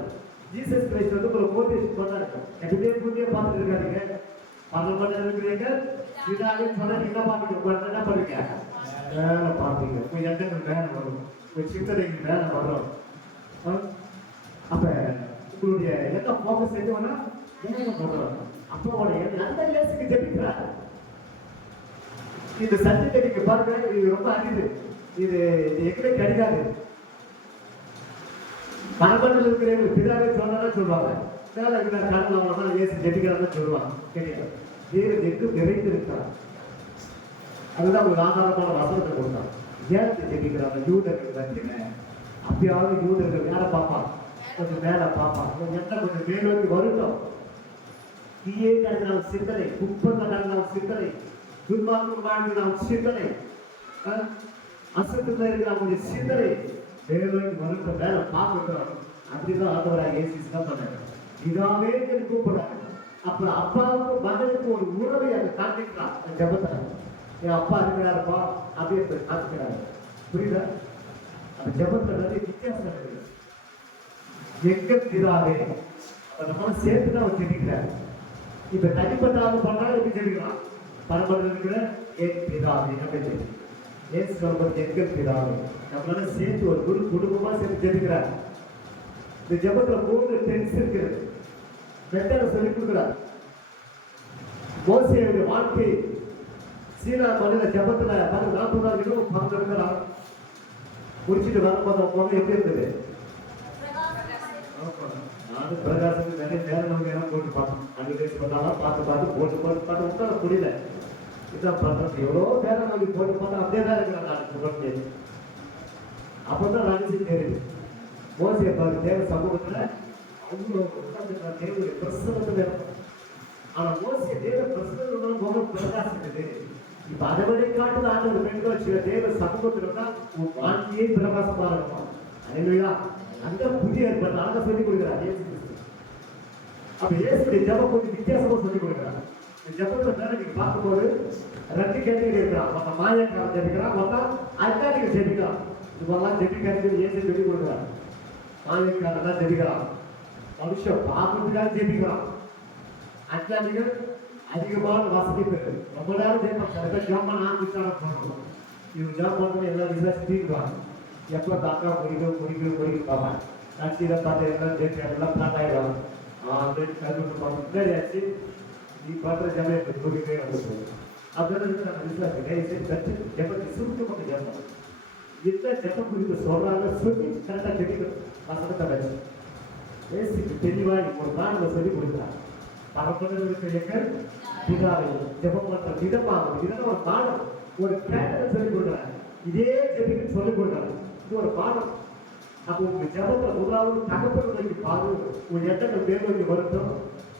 ஜீசஸ் கிரைஸ்ட் வந்து ஒரு மோட்டிவேஷன் பண்றாரு, எப்படியே பூமியை பார்த்துட்டு இருக்காதீங்க, பரமண்டலம் இருக்கிறீங்க, இதாலே சொன்னா என்ன பார்ப்பீங்க, என்ன பண்ணுவீங்க, மேல பார்ப்பீங்க, உங்க எண்ணங்கள் மேல வரும், உங்க சிந்தனைகள் மேல வரும். அப்ப உங்களுடைய என்ன போக்கஸ் எதுனா என்ன பண்றோம், அப்போட அந்த இயேசுக்கு ஜெபிக்கிறார். இந்த சத்தியத்தை நீங்க பாருங்க, இது ரொம்ப அரிது, இது எங்கே கிடைக்காது. பரமண்டலம் இருக்கிற பிதாவே சொன்னா சொல்லுவாங்க, மேல இருக்கிற கடவுள் அவங்கள இயேசு ஜெபிக்கிறான்னு சொல்லுவாங்க, கிடையாது. தேவன் எங்கு நிறைந்திருக்கிறார். அதுதான் ஒரு ஆதாரமான வசனத்தை கொடுத்தாங்க. ஏன் ஜெபிக்கிறாங்க? யூதர்கள் வச்சுங்க, அப்பயாவது யூதர்கள் யாரை பார்ப்பான், கொஞ்சம் மேல பார்ப்பான், என்ன கொஞ்சம் மேலோக்கி வருட்டோம். தீயே கலந்தால் சிந்தனை, குப்பத்தை கலந்தால் சிந்தனை, துன்மார்க்கம் வாழ்ந்தால் சிந்தனை, அசத்துல இருக்கிற அவங்களுடைய சிந்தனை மேலோக்கி வருட்டம், மேல பார்க்கட்டும். அப்படிதான் ஆண்டவராக இயேசு தான் பண்ணாரு. இதாவே கூப்பிடுறாங்க. அப்புறம் அப்பாவுக்கு மகனுக்கு ஒரு உறவை அதை காட்டிக்கிறான் ஜபத்தை. என் அப்பா இருக்கிறாருப்பா அப்படின்னு காட்டுக்கிறாரு. புரியுதா? அந்த ஜபத்துல நிறைய வித்தியாசம் இருக்குது. எங்க பிதாவே நம்ம சேர்த்துதான் அவர் ஜெபிக்கிறார். இப்ப தனிப்பட்டாவது பண்ணாலும் எப்படி ஜெபிக்கலாம்? பரமண்டலம் இருக்கிற என் பிதாவே அப்படின்னு ஏசு சொல்றது எங்க பிதாவே. நம்மளால சேர்த்து ஒரு குடும்பமா சேர்த்து ஜெபிக்கிறார். இந்த ஜபத்துல 3 டென்ஸ் இருக்குது. மெத்தட சொல்லி கொடுக்கிறார். மோசேயுடைய வாழ்க்கை சீனா மலையில ஜபத்துல 40 நாள் பறந்துருக்கிறார். முடிச்சுட்டு வரும்போது அவங்க எப்படி இருந்தது? நானும் பிரகாசத்துக்கு நிறைய நேரம் போட்டு பார்த்தோம். அங்கே சொன்னாலும் பார்த்து போட்டு உட்கார முடியல. இதான் பண்றது, எவ்வளோ நேரம் நோக்கி போட்டு பார்த்தா அப்படியே தான் இருக்கிறாங்க. சொல்றது அப்பதான் ரகசியம் தெரியுது. மோசையை பார்த்து தேவ சமூகத்துல அவ்வளோ உட்காந்துருக்கிற தேவனுடைய பிரசனத்துல இருக்கும். ஆனா மோசைய தேவ பிரசனத்துல முகம் பிரகாசிக்குது. இப்ப அதை விட காட்டுல ஆண்டு பெண்கள் வச்சுக்கிற தேவ சமூகத்துல தான் உன் வாழ்க்கையே பிரகாசமா இருக்கும். இல்லையா? அந்த புதிய ஏற்பாடு அங்க சொல்லிக் கொடுக்கிறார் இயேசு கிறிஸ்து. அப்ப இயேசுடைய ஜெபம் கொஞ்சம் வித்தியாசமா சொல்லி கொடுக்குறாங்க. இந்த ஜெபத்துல மேல நீங்க பார்க்கும்போது 2 கேட்டகரி இருக்கிறான். ஒருத்தன் மாயக்காரன் ஜெபிக்கிறான், ஒருத்தன் அஞ்ஞானிகள் ஜெபிக்கிறான். இதெல்லாம் ஜெபிக்கிறது இயேசு சொல்லி கொடுக்குறான். மாயக்காரன் தான் ஜெபிக்கிறான், மனுஷன் பாவத்துக்காக ஜெபிக்கிறான். அஞ்ஞானிகள் அதிகமான வசதி பெரு ரொம்ப நேரம் ஜெயிப்பாங்க. சில பேர் ஜெபம் பண்ண ஆரம்பிச்சாலும் இவங்க ஜெபம் பண்ணுறது எல்லாம் விசாரிச்சு தீர்வாங்க. எப்போ தாக்கா முடிக்க பார்ப்பாங்க. கட்சியில் பார்த்து எல்லாம் ஜெயிச்சு எல்லாம் பிளாட் ஆகிடும். முன்னாடி ஆச்சு நீ பண்ணுற ஜெபம் எனக்கு முடிக்கவே வந்து போகுது அப்படின்னு நாங்கள் விசாரிச்சு கட்சி ஜெபத்தை சுருக்கமாக ஜெபம் இந்த ஜெபம் குறித்து சொல்றாங்க. சொல்லி கரெக்டாக ஜெபிக்கணும். வசனத்தை வச்சு ஏசுக்கு தெளிவாக ஒரு நாள் சொல்லி கொடுக்குறாங்க. பரம்பரைகளுக்கு எங்கள் பிதாவை ஜெபம் பண்ற விதமாகும். இதெல்லாம் ஒரு பாடம், ஒரு பேட்டர்ன் சொல்லி கொடுக்குறாங்க. இதே ஜெபிக்கு சொல்லி கொடுக்குறாங்க. இது ஒரு பாடம். அப்போ உங்க ஜெபத்தை முதலாவது தகப்பனுடைய பாரு, உன் எண்ணங்கள் மேலோங்கி வருத்தம்,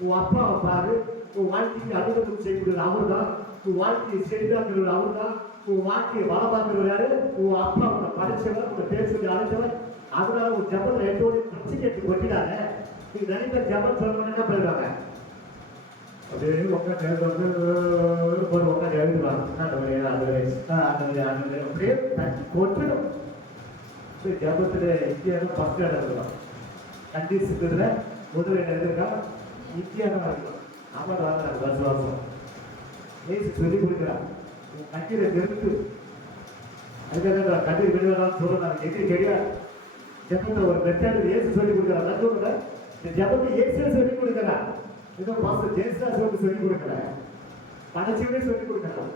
உன் அப்பாவை பாரு. உன் வாழ்க்கைக்கு அனுபவம் செய்யக்கூடியது அவர் தான். உன் வாழ்க்கையை செழிதாக்குறது அவர் தான். உன் வாழ்க்கையை வளமாக்குறது யாரு? உன் அப்பா உன்னை படிச்சவர், உன்னை பேர் சொல்லி அழைச்சவர். அதனால உன் ஜபத்தை எட்டோடு பிரச்சனை கொட்டிடாத. நீங்க நிறைய பேர் ஜபம் சொல்லணும்னு என்ன பண்ணிடுவாங்க? அப்படியே உட்காந்து எழுதுவாங்க. அப்படியே தட்டி கொட்டிடும். ஜபத்துல இந்தியாவில் ஃபர்ஸ்ட் இடம் இருக்கலாம். கண்டிஷத்துல முதல் இடம் எதிர்க்கா இந்தியாவில் இருக்கலாம். அவர் வாங்குறாங்க வருஷம் ஏசு சொல்லி கொடுக்குறான். உன் கண்ணீரை நிறுத்து. அதுக்காக கண்ணீர் விடுவதான்னு சொல்றாங்க. எது கிடையாது. ஜபத்தை ஒரு மெத்தட் ஏசு சொல்லி கொடுக்குறாங்க. நான் சொல்றேன், இந்த ஜபத்தை ஏசு சொல்லி கொடுக்குறான். ஏதோ மாஸ்டர் ஜெயசுதா சொல்லி கொடுக்கல, பணச்சியோட சொல்லி கொடுக்கலாம்.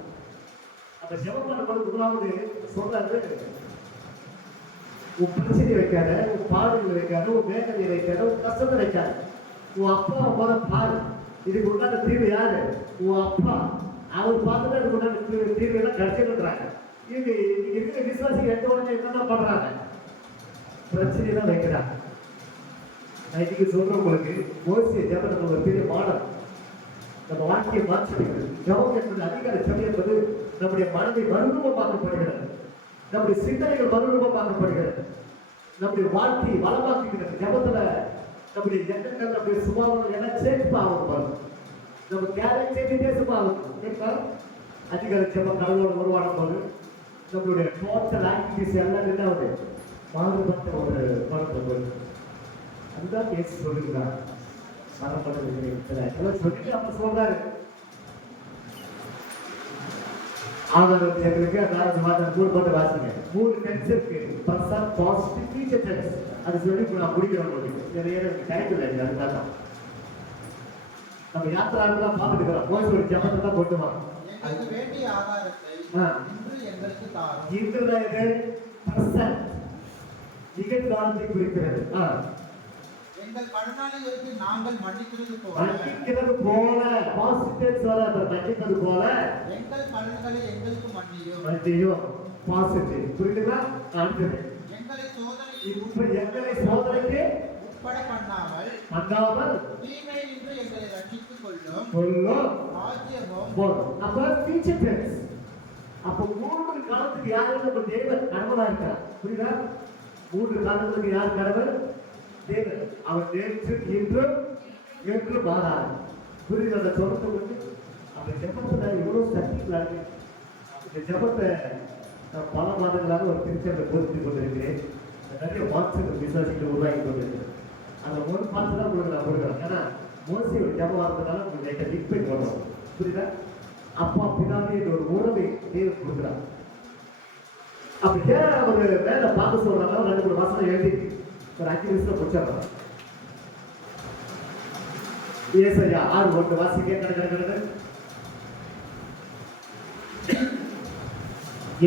அந்த ஜபம் பண்ணும்போது முதலாவது சொல்றாரு, உன் பிரச்சனை வைக்காத, உன் பாடல்கள் வைக்காத, உன் வேதனை வைக்காத, உன் கஷ்டத்தை வைக்காத. உன் அப்பா அம்மா பாரு. இதுக்கு உண்டான தீர்வு யாரு? உன் அப்பா. அவர் பார்த்துட்டு அதுக்கு உண்டான தீர்வு எல்லாம் கிடைச்சிருக்கிறாங்க. இது இருக்கிற விசுவாசிகள் எந்த உடனே என்னதான் பண்றாங்க? பிரச்சனை தான் வைக்கிறாங்க. நான் இன்னைக்கு சொல்றேன் உங்களுக்கு, மோசே ஜபம் ஒரு பெரிய மாடல். நம்ம வாழ்க்கையை மாற்றிடுகிறது. ஜபம் என்பது அதிகார சபை என்பது நம்முடைய மனதை மறுரூபமாக்கப்படுகிறது. நம்முடைய சிந்தனைகள் மறுரூபமாக்கப்படுகிறது. நம்முடைய வாழ்க்கையை வளமாக்குகிறது. ஜபத்துல நம்முடைய எண்ணங்கள், நம்முடைய சுபாவங்கள் எல்லாம் சேஃப் ஆகும். நம்ம கேரக்டர் சுபாவம் அதிகார ஜபம் கடவுளோட உருவாடும் போது நம்மளுடைய டோட்டல் ஆக்டிவிட்டிஸ் எல்லாம் என்ன ஆகுது? மாறுபட்ட ஒரு பழக்கம். அதுதான் பேசி சொல்லுகிறார். சொல்லிட்டு அவங்க சொல்றாரு, ஆதாரம் எங்களுக்கு அதாவது 3 போட்டு வாசிங்க. 3 டென்ஸ் இருக்கு. Person positive future tense. அது சொல்லி நான் முடிக்கிறேன் உங்களுக்கு. நிறைய டைம் இல்லை. அதுக்காக நம்ம யாத்திராக்கெல்லாம் பார்த்துட்டு இருக்கிறோம். போய் ஒரு ஜபத்தை தான் கொண்டு வரோம். எங்களுக்கு வேண்டிய ஆதாரத்தை இன்று எங்களுக்கு தாரும். இன்றுதான் இது பர்சன் நிகழ்காலத்தை குறிக்கிறது. எங்கள் கடனாளிகளுக்கு நாங்கள் மன்னிக்கிறது போல பாசிட்டிவ் வராத மன்னிப்பது போல எங்கள் கடன்களை எங்களுக்கு மன்னியும். பாசிட்டிவ் புரியுதுங்களா? அடுத்தது எங்களை சோதனைக்கு உட்பட பண்ணாமல் தீமையிலிருந்து எங்களை ரட்சித்துக் கொள்ளும் ராஜ்யமும். அப்ப ஃபியூச்சர் டென்ஸ். அப்ப 3 காலத்துக்கு யாரு நம்ம தேவன் கடவுளா இருக்கிறார். புரியுதா? 3 காலத்துக்கு யார் கடவுள்? தேவன். அவர் நேற்று இன்றும் என்று மாறார். புரியுது? அந்த சொல்றது வந்து அந்த ஜபத்துல எவ்வளவு சக்திகளா இருக்கு. இந்த ஜபத்தை பல மாதங்களாக ஒரு திருச்சபை போதித்துக் கொண்டிருக்கிறேன். நிறைய வாட்ஸ்அப் விசாரிச்சுட்டு உருவாக்கி கொண்டிருக்கிறேன். அந்த ஒரு பார்த்து தான் உங்களுக்கு நான் கொடுக்குறேன். ஏன்னா மோசி ஒரு ஜபம் இருந்ததால உங்களுக்கு லிங்க் பண்ணி போடுறோம். புரியுதா? அப்பா பிதாவே ஒரு உறவை தேவன் கொடுக்குறாங்க. அப்படி ஏன் ஒரு வேலை பார்க்க சொல்றாங்க? 2-3 மாசம் எழுதி ஒரு 5 நிமிஷம் முடிச்சிடறாங்க. ஏசாயா 6:1 வாசிக்க. கடற்கரை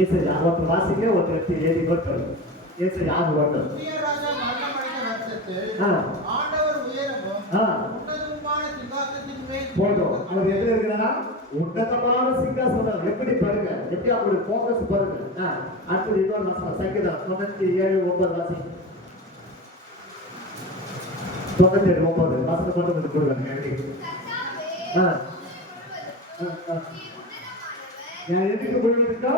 ஏசாயா 6:1 வாசிக்க. ஒரு எழுதி போட்டு ஏசாயா 6:1. ராஜா மரணமடைந்த வருஷத்தில் ஆண்டவர் உயரமும் உன்னதமான சிங்காசனத்தின் மேல் போட்டோம். அவர் எதுல இருக்கிறாரா? உன்னதமான சிங்காசனம். எப்படி பாருங்க, எப்படி அவருடைய போக்கஸ் பாருங்க. அடுத்தது இன்னொரு வசனம் சங்கீதம் 97:9 வாசி. 97:9 வசனம் மட்டும் கொடுங்க. எதுக்கு முழுவதுக்கோ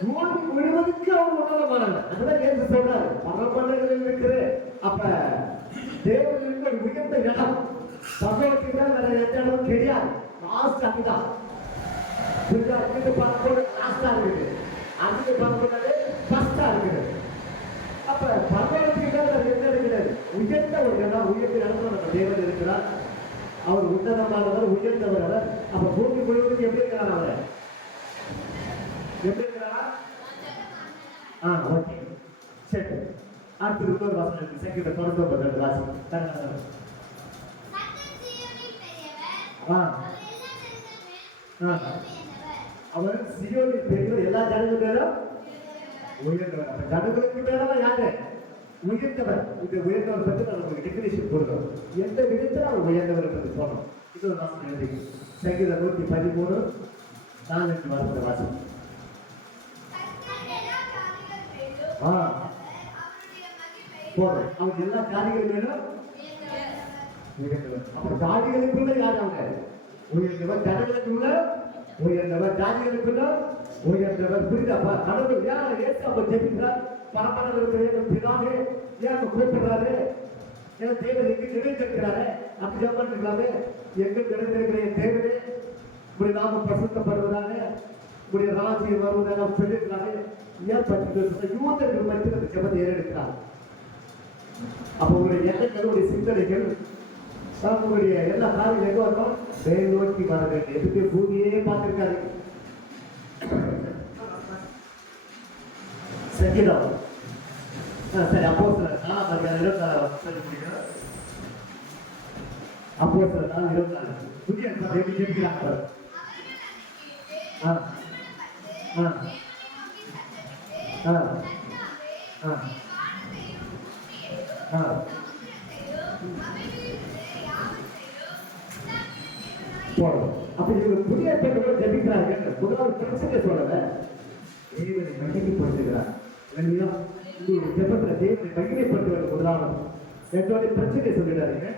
பூமி முழுவதுக்கு அவர் உன்னதமானவர். அதுதான் ஏசு சொல்றாரு, பரம்பரைகளில் இருக்கிற அப்ப தேவனுக்கு உயர்ந்த இடம் பகவத்கீதை வேற எந்த இடமும் கிடையாது. லாஸ்ட் அங்கதான் அங்கிட்டு பார்க்கும்போது லாஸ்டா இருக்குது, அங்கிட்டு பார்க்கும்போது ஃபர்ஸ்டா இருக்குது. அப்ப பகவத்கீதை வேற எந்த இடம் கிடையாது. உயர்ந்த ஒரு இடம், உயர்ந்த இடத்துல நம்ம தேவன் இருக்கிறார். அவர் உன்னதமானவர், உயர்ந்தவர் அவர். அப்ப பூமி முழுவதும் எப்படி இருக்கிறார்? அவர் எப்படி இருக்கிறாரா? ஓகே, சரி. அடுத்து இன்னொரு வாசனை இருக்கு. செகண்ட் தொடர்ந்து பதினெட்டு வாசனை. அவர் சியோனில் பெரியவர், எல்லா ஜனங்கள் பேரும் உயர்ந்தவர். அப்ப ஜனங்களுக்கு மேலதான் யாரு? உயர்ந்தவர். இந்த உயர்ந்தவர் பற்றி நான் உங்களுக்கு டெபினிஷன் கொடுக்கிறோம். எந்த விதத்தில் அவர் உயர்ந்தவர் என்பது சொன்னோம். இது ஒரு வாசனை எழுதி சங்கீதம் 113 4 வாசனை வாசனை. போதும். அவங்க எல்லா ஜாதிகள் மேலும் உயர்ந்தவர். அப்ப ஜாதிகளுக்குள்ள யார்? அவங்க உயர்ந்தவர். ஜனங்களுக்குள்ள உயர்ந்தவர், ஜாதிகளுக்குள்ள உயர்ந்தவர். புரியுதாப்பா? கடவுள் யார்? ஏசு அப்ப ஜெபிக்கிறார், பரமண்டல இருக்கிற பிதாவே ஏன் கூப்பிடுறாரு? ஏன்னா தேவன் எங்க நிறைந்திருக்கிறாரு, அப்படி ஜெபம் இருக்கலாமே. எங்க நிறைந்திருக்கிற என் தேவனே, இப்படி நாம பசுத்தப்படுவதாக, இப்படி ராஜ்யம் வருவதாக சொல்லியிருக்கிறாரு. ஏன் பற்றி யூதர்கள் மத்தியில் அந்த ஜெபத்தை ஏறெடுக்கிறார். அப்ப உங்களுடைய எண்ணங்கள், உங்களுடைய சிந்தனைகள், உங்களுடைய எல்லா காரியங்களும் எங்க வரணும்? மேல் நோக்கி வர வேண்டும். எதுக்கு பூமியே பார்த்திருக்காரு. சங்கீதம் சரி, அப்போஸ்தலர் 4:24 சொல்லி முடிக்கிறோம். அப்போஸ்தலர் 4:24 புதிய ஏற்பாடு எப்படி ஜெபிக்கிறாங்க? அப்ப இவங்க புதிய ஏற்பாடு ஜெபிக்கிறாங்க. முதலாவது பிரச்சனை சொல்லல, தேவனை மகிமைப்படுத்துகிறார். உங்களுடைய ஜெபத்துல தேவனை மகிமைப்படுத்துவது முதலாவது. ரெண்டாவது பிரச்சனை சொல்லிடாதீங்க,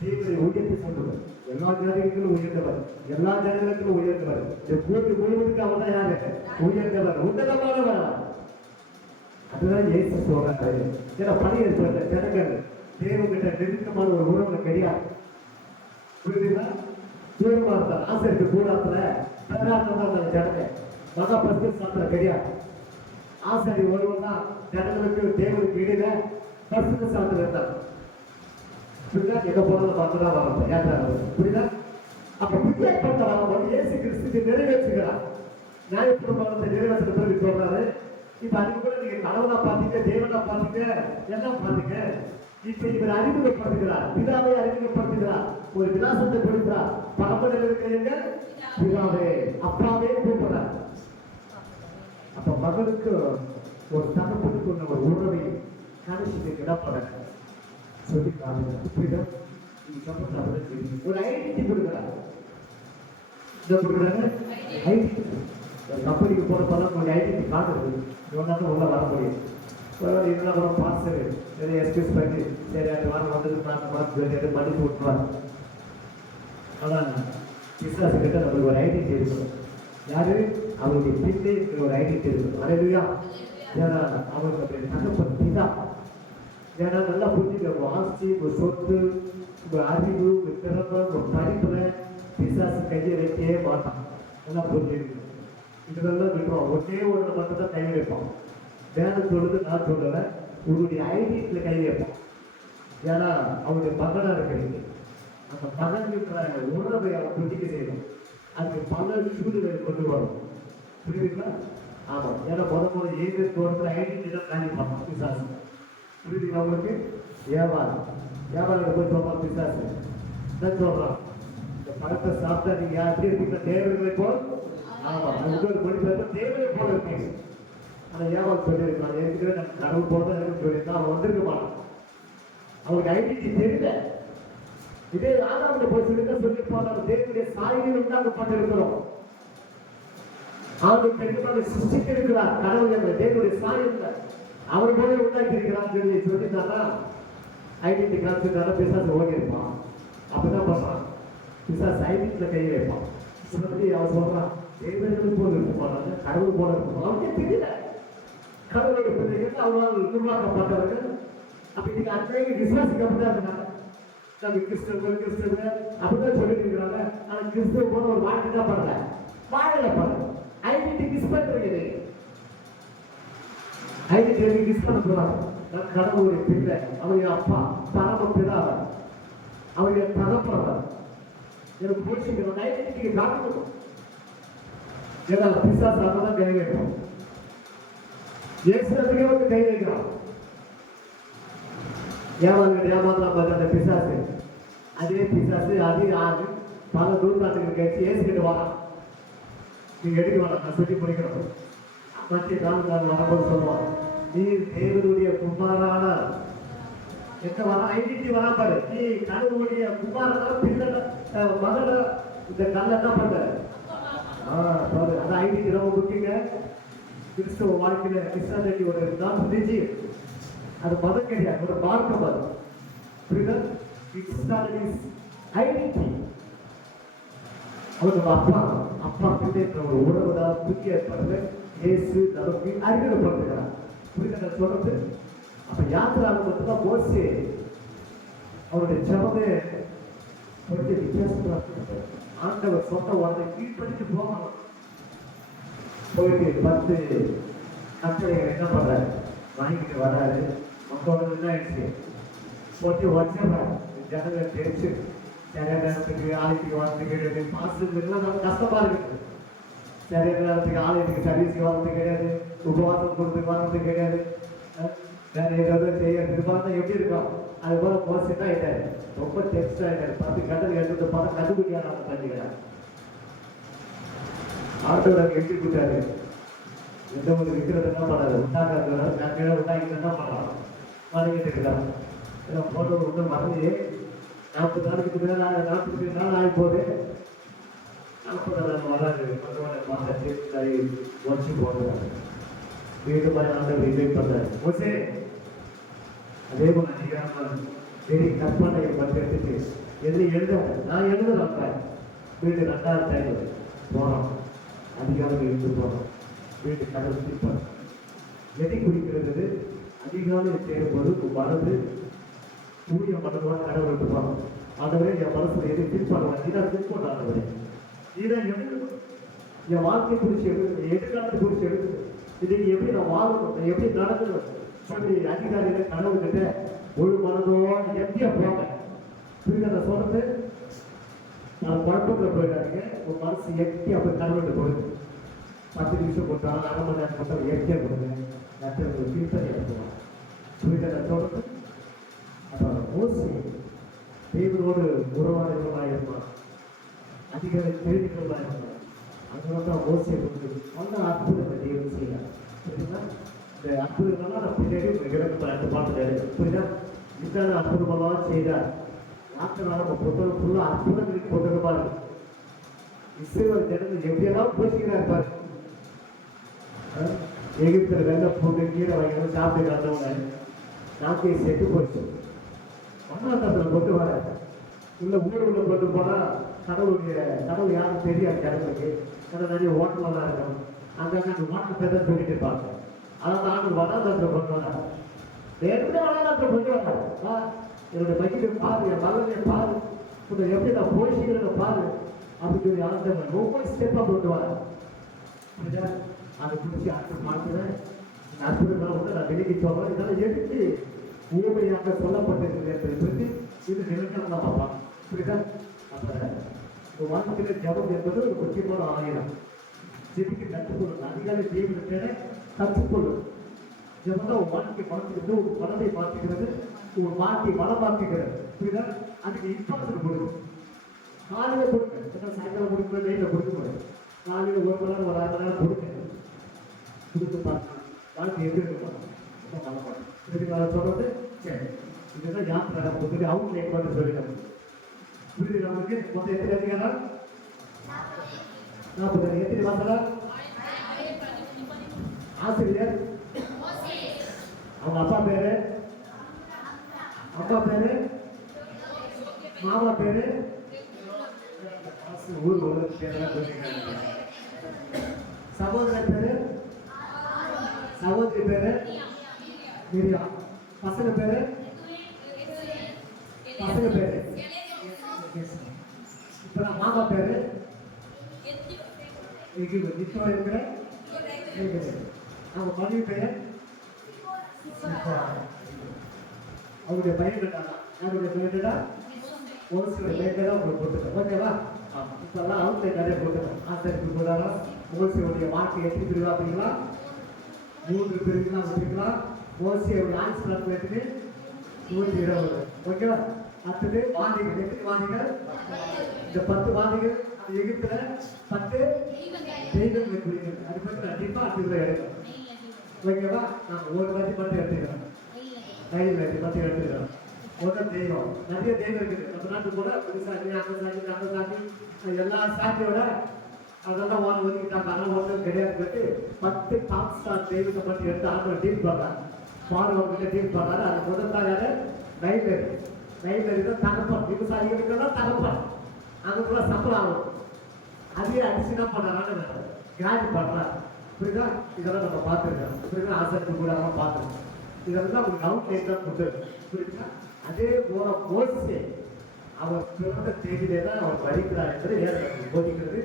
தேவனை உயர்த்தி சொல்லுவார். எல்லா ஜாதிகளுக்கும் உயர்ந்தவர், எல்லா ஜனங்களுக்கும் உயர்ந்தவர். இந்த பூமி முழுவதுக்கு அவர் தான் யாரு? உயர்ந்தவர், உன்னதமானவர். அதுதான் இயேசு சொல்றாரு. ஏன்னா பழைய ஏற்பாட்டுல ஜனங்கள் தேவன்கிட்ட நெருக்கமான ஒரு உறவுல கிடையாது. புரியுதுங்களா? தூரமா இருந்தார். ஆசிரியருக்கு கூடாத்துல ஜனங்க மகா பரிசுத்த கிடையாது. ஆசிரியர் ஒருவன் தான் ஜனங்களுக்கு தேவனுக்கு இடையில பரிசுத்த ஸ்தானத்துல இருந்தார். எங்க போனதை பார்த்துதான் வரணும். ஏற்ற புரியுதா? அப்ப புதியப்பட்ட வரும்போது இயேசு கிறிஸ்து நிறைவேற்றுகிறார். நியாயப்பிரமாணத்தை நிறைவேற்ற பிறகு சொல்றாரு, இப்ப அதுக்கு கூட நீங்க கடவுளா பாத்தீங்க, தேவனா பாத்தீங்க, எல்லாம் பாத்தீங்க. இப்ப இவர் அறிமுகப்படுத்துகிறார், பிதாவை அறிமுகப்படுத்துகிறார், ஒரு விலாசத்தை கொடுக்கிறார். பரம்பரையில் இருக்கிற பிதாவே, அப்பாவே கூப்பிடுறார். அப்ப மகனுக்கு ஒரு தகப்பனுக்கு உள்ள ஒரு உறவை கணிச்சு இடப்பட சொல்லி காமிக்கிறார். ஒரு ஐடென்டிட்டி கொடுக்கிறார். ஐடென்டிட்டி கம்பெனிக்கு போன படம் ஒரு ஐடென்டிட்டி காட்டுறது. இவங்க உள்ள வர முடியும். இதெல்லாம் கூட பாஸ்டர் நிறைய எக்ஸ்கியூஸ் பண்ணி சரி அந்த வாரம் வந்தது பார்த்து மன்னிச்சு விட்டுருவாங்க. ஆனால் விசுவாச கிட்ட நம்மளுக்கு ஒரு ஐடென்டிட்டி இருக்கணும். யாரு? அவருடைய பின்னே இருக்கிற ஒரு ஐடென்டிட்டி இருக்கணும். அலையா? ஏன்னா அவருக்கு அப்படி தகப்பன் பிதா. ஏன்னா நல்லா புரிஞ்சுக்க, உங்க ஆஸ்தி, உங்க சொத்து, உங்க அறிவு, உங்க திறமை, உங்க படிப்புல விசுவாச கையை வைக்கவே மாட்டான். நல்லா புரிஞ்சுக்கணும். இதெல்லாம் விட்டுருவோம். ஒரே ஒரு மட்டும் தான் கை வைப்பான். வேணும் சொல்லுது, நான் சொல்லல, உங்களுடைய ஐடியில கை வைப்பான். ஏன்னா அவருடைய மகனா இருக்கிறீங்க. அந்த மகன்கிற உணர்வை அவர் புரிஞ்சிக்க செய்யணும். அதுக்கு பல சூழ்நிலை கொண்டு வரும். புரியுதுங்களா? ஆமா. ஏன்னா முதல் ஏழு தோட்டத்தில் ஐடென்டி தான் காலி பண்ணலாம் பிசாசு. புரியுதுங்களா உங்களுக்கு? வியாபாரம் போய் சொல்றான் பிசாசு. என்ன சொல்றான்? இந்த பழத்தை சாப்பிட்டா நீங்க எப்படி இருப்பீங்க? தேவர்களை போல். ஆமா, அது ஒரு மொழி தேவரை போல இருப்பீங்க. ஆனா வியாபாரம் சொல்லியிருக்கலாம், ஏற்கனவே நம்ம கடவுள் போல தான் இருக்குன்னு சொல்லியிருந்தா அவன் வந்திருக்க மாட்டான். அவனுக்கு ஐடென்டி தெரியல. இதே ஆதாரத்தை போய் சொல்லியிருப்பாங்க, தேவனுடைய சாயலில் உண்டாக்கப்பட்டிருக்கிறோம். அவனுக்கு பெரும்பாலும் சிருஷ்டித்திருக்கிறார். கடவுள் என்ற தேவனுடைய சாயல் அவர் போல உண்டாக்கி இருக்கிறான்னு சொல்லி சொல்லியிருந்தாரா ஐடென்டி காமிச்சிருந்தாரா பிசாசு ஓடி இருப்பான். அப்படிதான் பண்றான் பிசாசு. ஐடென்டில கை வைப்பான். சொல்லி அவன் சொல்றான், தேவர்கள் போல இருக்க மாட்டாங்க, கடவுள் போல இருக்கும். அவனுக்கே தெரியல கடவுளுடைய பிள்ளைகள் அவனால் உருவாக்கப்பட்டவர்கள். அப்ப இன்னைக்கு அநேக விசுவாசிக்கப்பட்டா இருந்தாங்க. நம்ம கிறிஸ்தவ அப்படிதான் சொல்லிட்டு இருக்கிறாங்க. ஆனா கிறிஸ்தவ போல ஒரு வாழ்க்கை தான் பண்ணல, வாழல பண்ணல. ஐடென்டி மிஸ் பண்றீங்க. ஐடென்டி மிஸ் பண்ண போறாங்க. நான் கடவுளுடைய பிள்ளை, அவருடைய அப்பா பரம பிதாவர், அவருடைய தகப்பவர். எனக்கு போச்சுக்கிறோம் ஐடென்டிட்டிக்கு காரணம். ஏன்னா பிசாசு தான் கை வைக்கிறோம். இயேசுவுக்கே வந்து கை வைக்கிறோம். ஏமாத்தலாம் பார்த்து அந்த பிசாசு, அதே பிசாசு அதே ஆறு பல நூற்றாண்டுகள் கழிச்சு ஏசுக்கிட்டு வரான். நீங்க எடுக்க வேணாம், நான் சொல்லி முடிக்கணும். மத்திய நாள் வரும்போது சொல்லுவான், நீ தேவனுடைய குமாரான எந்த வர ஐடென்டி வரா பாரு, நீ கடவுளுடைய குமாரனா பிள்ளை மகன இந்த நல்ல என்ன பண்ற அந்த ஐடென்டி ரொம்ப முக்கியங்க. கிறிஸ்தவ வாழ்க்கையில கிறிஸ்டானிட்டி ஒரு நான் ரிலீஜியன், அது மதம் கிடையாது, ஒரு மார்க்க மதம். புரியுதா? ஐடென்டி அவருக்கு அப்பா பிள்ளை ஒரு உறவு தான் புதிய ஏற்படுது. இயேசு நமக்கு அறிமுகப்படுத்துகிறார். புரியுதா சொல்றது? அப்ப யாத்திராக மட்டும்தான் மோசே அவருடைய ஜபமே கொஞ்சம் வித்தியாசமா இருக்கு. ஆண்டவர் சொன்ன உடனே கீழ்படிச்சு போகணும். போயிட்டு 10 கட்டளைகளை என்ன பண்றாரு, வாங்கிட்டு வராரு. மக்களோட என்ன ஆயிடுச்சு, போட்டு வச்சிடறாரு. ஜனங்களை தெரிச்சு நிறைய நேரத்துக்கு ஆலயத்துக்கு வரது கிடையாது, மாசத்துக்கு கஷ்டமா இருக்குது. நிறைய நேரத்துக்கு ஆலயத்துக்கு சர்வீஸ்க்கு வரது கிடையாது, உபவாசம் கொடுத்துக்கு வரது கிடையாது, வேற ஏதாவது செய்யறதுக்கு பார்த்தா எப்படி இருக்கும். அது போல மோசம் ஆயிட்டாரு, ரொம்ப டெக்ஸ்ட் ஆயிட்டாரு. 10 கட்டளை எடுத்து பார்த்தா கண்டுபிடிக்காத பண்ணிக்கிறார். ஆண்டவர் எப்படி கொடுத்தாரு, எந்த ஒரு விற்கிறது என்ன பண்ணாரு, உண்டாக்குறது உண்டாக்கி என்ன பண்ணலாம், வணங்கிட்டு இருக்கிறார். போட்டோ ஒன்று மறந்து 40 நாளுக்கு மேலே 40 நாள் ஆகி போகுது. 40 நாள் வராது, மாதத்தை உடச்சு போடுறாரு. வீட்டு மாதிரி ஆண்டவர் இன்வைட் பண்றாரு. ஓசே அதே போல அதிகாரம் பெரிய கற்பனையை பற்றி எடுத்துட்டு எழுத நான் எழுதுறேன். வீட்டு 2வது டைம் போறோம், அதிகாரம் எழுந்து போறோம். வீட்டு கடவுள் தீர்ப்பார். எதை குறிக்கிறது? அதிகாலை தேடும்போது மனது ஊழிய மனதோட கடவுள் இருப்பாங்க. ஆண்டவரே என் மனசுல எது தீர்ப்பாடுவாங்க, இதான் தீர்ப்பாடு. ஆண்டவரே இதான் என் வாழ்க்கை குறிச்சு எடுக்குது, எதிர்காலத்தை குறிச்சு எடுக்குது. இன்னைக்கு எப்படி நான் வாழணும், எப்படி நடக்கணும் சொல்லி அதிகாரிகள் கடவுள்கிட்ட ஒரு மனதோட எப்படியா போங்க. புரியுத சொல்றது? நான் குழப்பத்தில் போயிடாதீங்க. உங்க மனசு எப்படி அப்படி கடவுள்கிட்ட போகுது. 10 நிமிஷம் போட்டாலும் 1/2 மணி நேரம் போட்டாலும் இயற்கையா கொடுங்க. ஒரு தீர்த்தம் எடுத்துவோம். புரியுத சொல்றது? அப்ப மோசே தேவனோடு உறவாடுகளா இருந்தான், அதிகாரி தேடிகளா இருந்தான். அதனால்தான் மோசே வந்து நல்ல அற்புதத்தை தேவன் செய்யலாம். புரியுதா? இந்த அற்புதங்கள்லாம் நான் பின்னாடி 2 பாட்டு புரியுதா? இதான அற்புதமெல்லாம் செய்தார். யாத்திரால நம்ம புத்தகம் ஃபுல்லாக அற்புதங்களுக்கு புத்தகமா இருக்கு. இஸ்ரேல் ஜனங்கள் எப்படியெல்லாம் போஷிக்கிறார் பாரு. எகிப்தில் வெள்ளை பூண்டு கீரை வகைகள் சாப்பிட்டு கண்டவுடனே நாக்கை செட்டு போச்சு. ஒன்னாந்தத்தில் கொண்டு வர உள்ள ஊருக்குள்ள கொண்டு போனா கடவுள் யாரும் தெரியாது ஜனங்களுக்கு. நிறைய ஹோட்டலெல்லாம் இருக்கும், அங்கங்க அந்த ஹோட்டல் பேர் சொல்லிட்டு இருப்பாங்க. அதான் நாங்கள் வனாந்தத்தில் கொண்டு வர எப்படி வனாந்தத்தில் கொண்டு வர என்னுடைய பைக்கு பாரு, என் மகனை பாரு, உன்னை எப்படி நான் போஷிக்கிறத பாரு அப்படின்னு சொல்லி ஆண்டவன் ஒவ்வொரு ஸ்டெப்பாக கொண்டு வர. அதை குறித்து அடுத்த பார்க்கிறேன். அற்புதங்களை வந்து நான் வெளியே சொல்றேன். இதெல்லாம் எதுக்கு ஊமையாக சொல்லப்பட்டிருக்கிறது என்பதை பற்றி இது நிலைக்காம நான் பார்ப்பேன். புரியுதா? அப்ப வாழ்க்கையில ஜபம் என்பது ஒரு முக்கியமான ஆயுதம். ஜெபிக்க கற்றுக்கொள்ளும், அதிகாலை தேவனுக்கு கற்றுக்கொள்ளும். ஜபம் தான் ஒரு வாழ்க்கை மாற்றுகிறது, ஒரு மனதை மாற்றுகிறது, ஒரு மனம் மாற்றுகிறது. புரியுதா? அதுக்கு இம்பார்ட்டன்ட் கொடுக்கும். காலையில கொடுக்க, சாயங்காலம் கொடுக்க, நைட்ல கொடுக்க முடியாது. காலையில 1 மணி நேரம், ஒரு 1/2 மணி நேரம் கொடுத்து பார்த்தா வாழ்க்கை எப்படி இருக்கும்? சொல்றது சரி. இதுதான் யாத்திரை சொல்லி அவுட் லைன் பண்ணி சொல்லிட்டாங்க. புரியுது? நமக்கு மொத்தம் எத்தனை அதிகாரம்? 40. எத்தனை வாசலா? ஆசிரியர் அவங்க அப்பா பேரு, மாமா பேரு, ஊர் சகோதரர் பேரு, சகோதரி பேரு மிரியா, பசங்க பேரு மாமா பேரு நிச்சயம் இருக்கிற அவங்க மனைவி பெயர் அவருடைய பையன் கேட்டாங்க யாருடைய பையன் கேட்டா ஒரு சில பேருக்கு தான் உங்களுக்கு போட்டுருக்கோம் ஓகேவா இப்பெல்லாம் அவுட்லைன் நிறைய போட்டுருக்கோம் ஆசிரியர் போதாலும் மோசியோடைய வாழ்க்கை எப்படி பிரிவா அப்படிங்களா 3 பிரிவுலாம் வச்சுக்கலாம் மோசியோட ஆன்சர் பேருக்கு 120 ஓகேவா அடுத்தது வாதிகள் எத்தனை வாதிகள் இந்த 10 வாதிகள் அந்த எகிப்துல 10 தெய்வங்கள் குறிக்கிறது அது பற்றி கண்டிப்பா அதுல எடுக்கணும் ஓகேவா நம்ம ஒரு வாட்டி மட்டும் எடுத்துக்கிறோம் கையில் மட்டும் எடுத்துக்கிறோம் முதல் தெய்வம் நிறைய தெய்வம் இருக்குது நம்ம நாட்டு கூட புதுசாக்கி அங்கசாக்கி எல்லா சாக்கியோட அதெல்லாம் வாங்க ஒதுக்கிட்டாங்க அதெல்லாம் ஒன்றும் கிடையாது பட்டு 10 டாப் ஸ்டார் தெய்வத்தை பற்றி எடுத்து ஆண்டவர் டீல் பண்ணார் பார்வர்கிட்ட டீல் பண்ணாரு அது முதல் தாயாரு லைப்ரரி தான் தகப்பன் விவசாயிகளுக்கு தான் தகப்பன் அதுக்குள்ள சம்பளம் ஆகும் அதே அடிச்சு என்ன பண்ணாரான்னு காலி பண்றாரு புரியுதா இதெல்லாம் நம்ம பார்த்துருக்கோம் புரியுதா ஆசைக்கு கூட நம்ம பார்த்துருக்கோம் இதெல்லாம் உங்களுக்கு அவுட் லைன் தான் கொடுத்துருக்கு புரியுதா அதே போல மோசே அவர் பிறந்த தேதியிலே தான் அவர் வடிக்கிறார் என்பது ஏற்கனவே போதிக்கிறது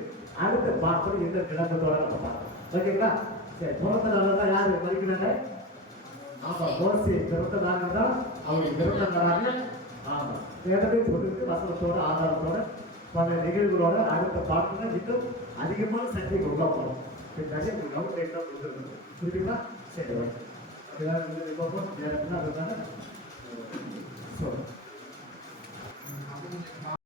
அடுத்த பார்ப்பது எந்த விளம்பரத்தோட நம்ம பார்க்கணும் ஓகேங்களா சரி பிறந்த நாள் தான் யாரு மதிக்கிறாங்க ஆமா மோசே பிறந்த நாள் தான் அவருடைய பிறந்த நாளாக ஆமா ஏற்கனவே சொல்லிருக்கு வசனத்தோட ஆதாரத்தோட பல நிகழ்வுகளோட அடுத்த பார்க்கணும் இன்னும் அதிகமான சக்திக்கு உள்ள போகணும் நிறைய உங்களுக்கு அவுட் லைன் தான் கொடுத்துருக்கு புரியுதுங்களா சரி ஓகே வேற என்ன சொல்லுங்க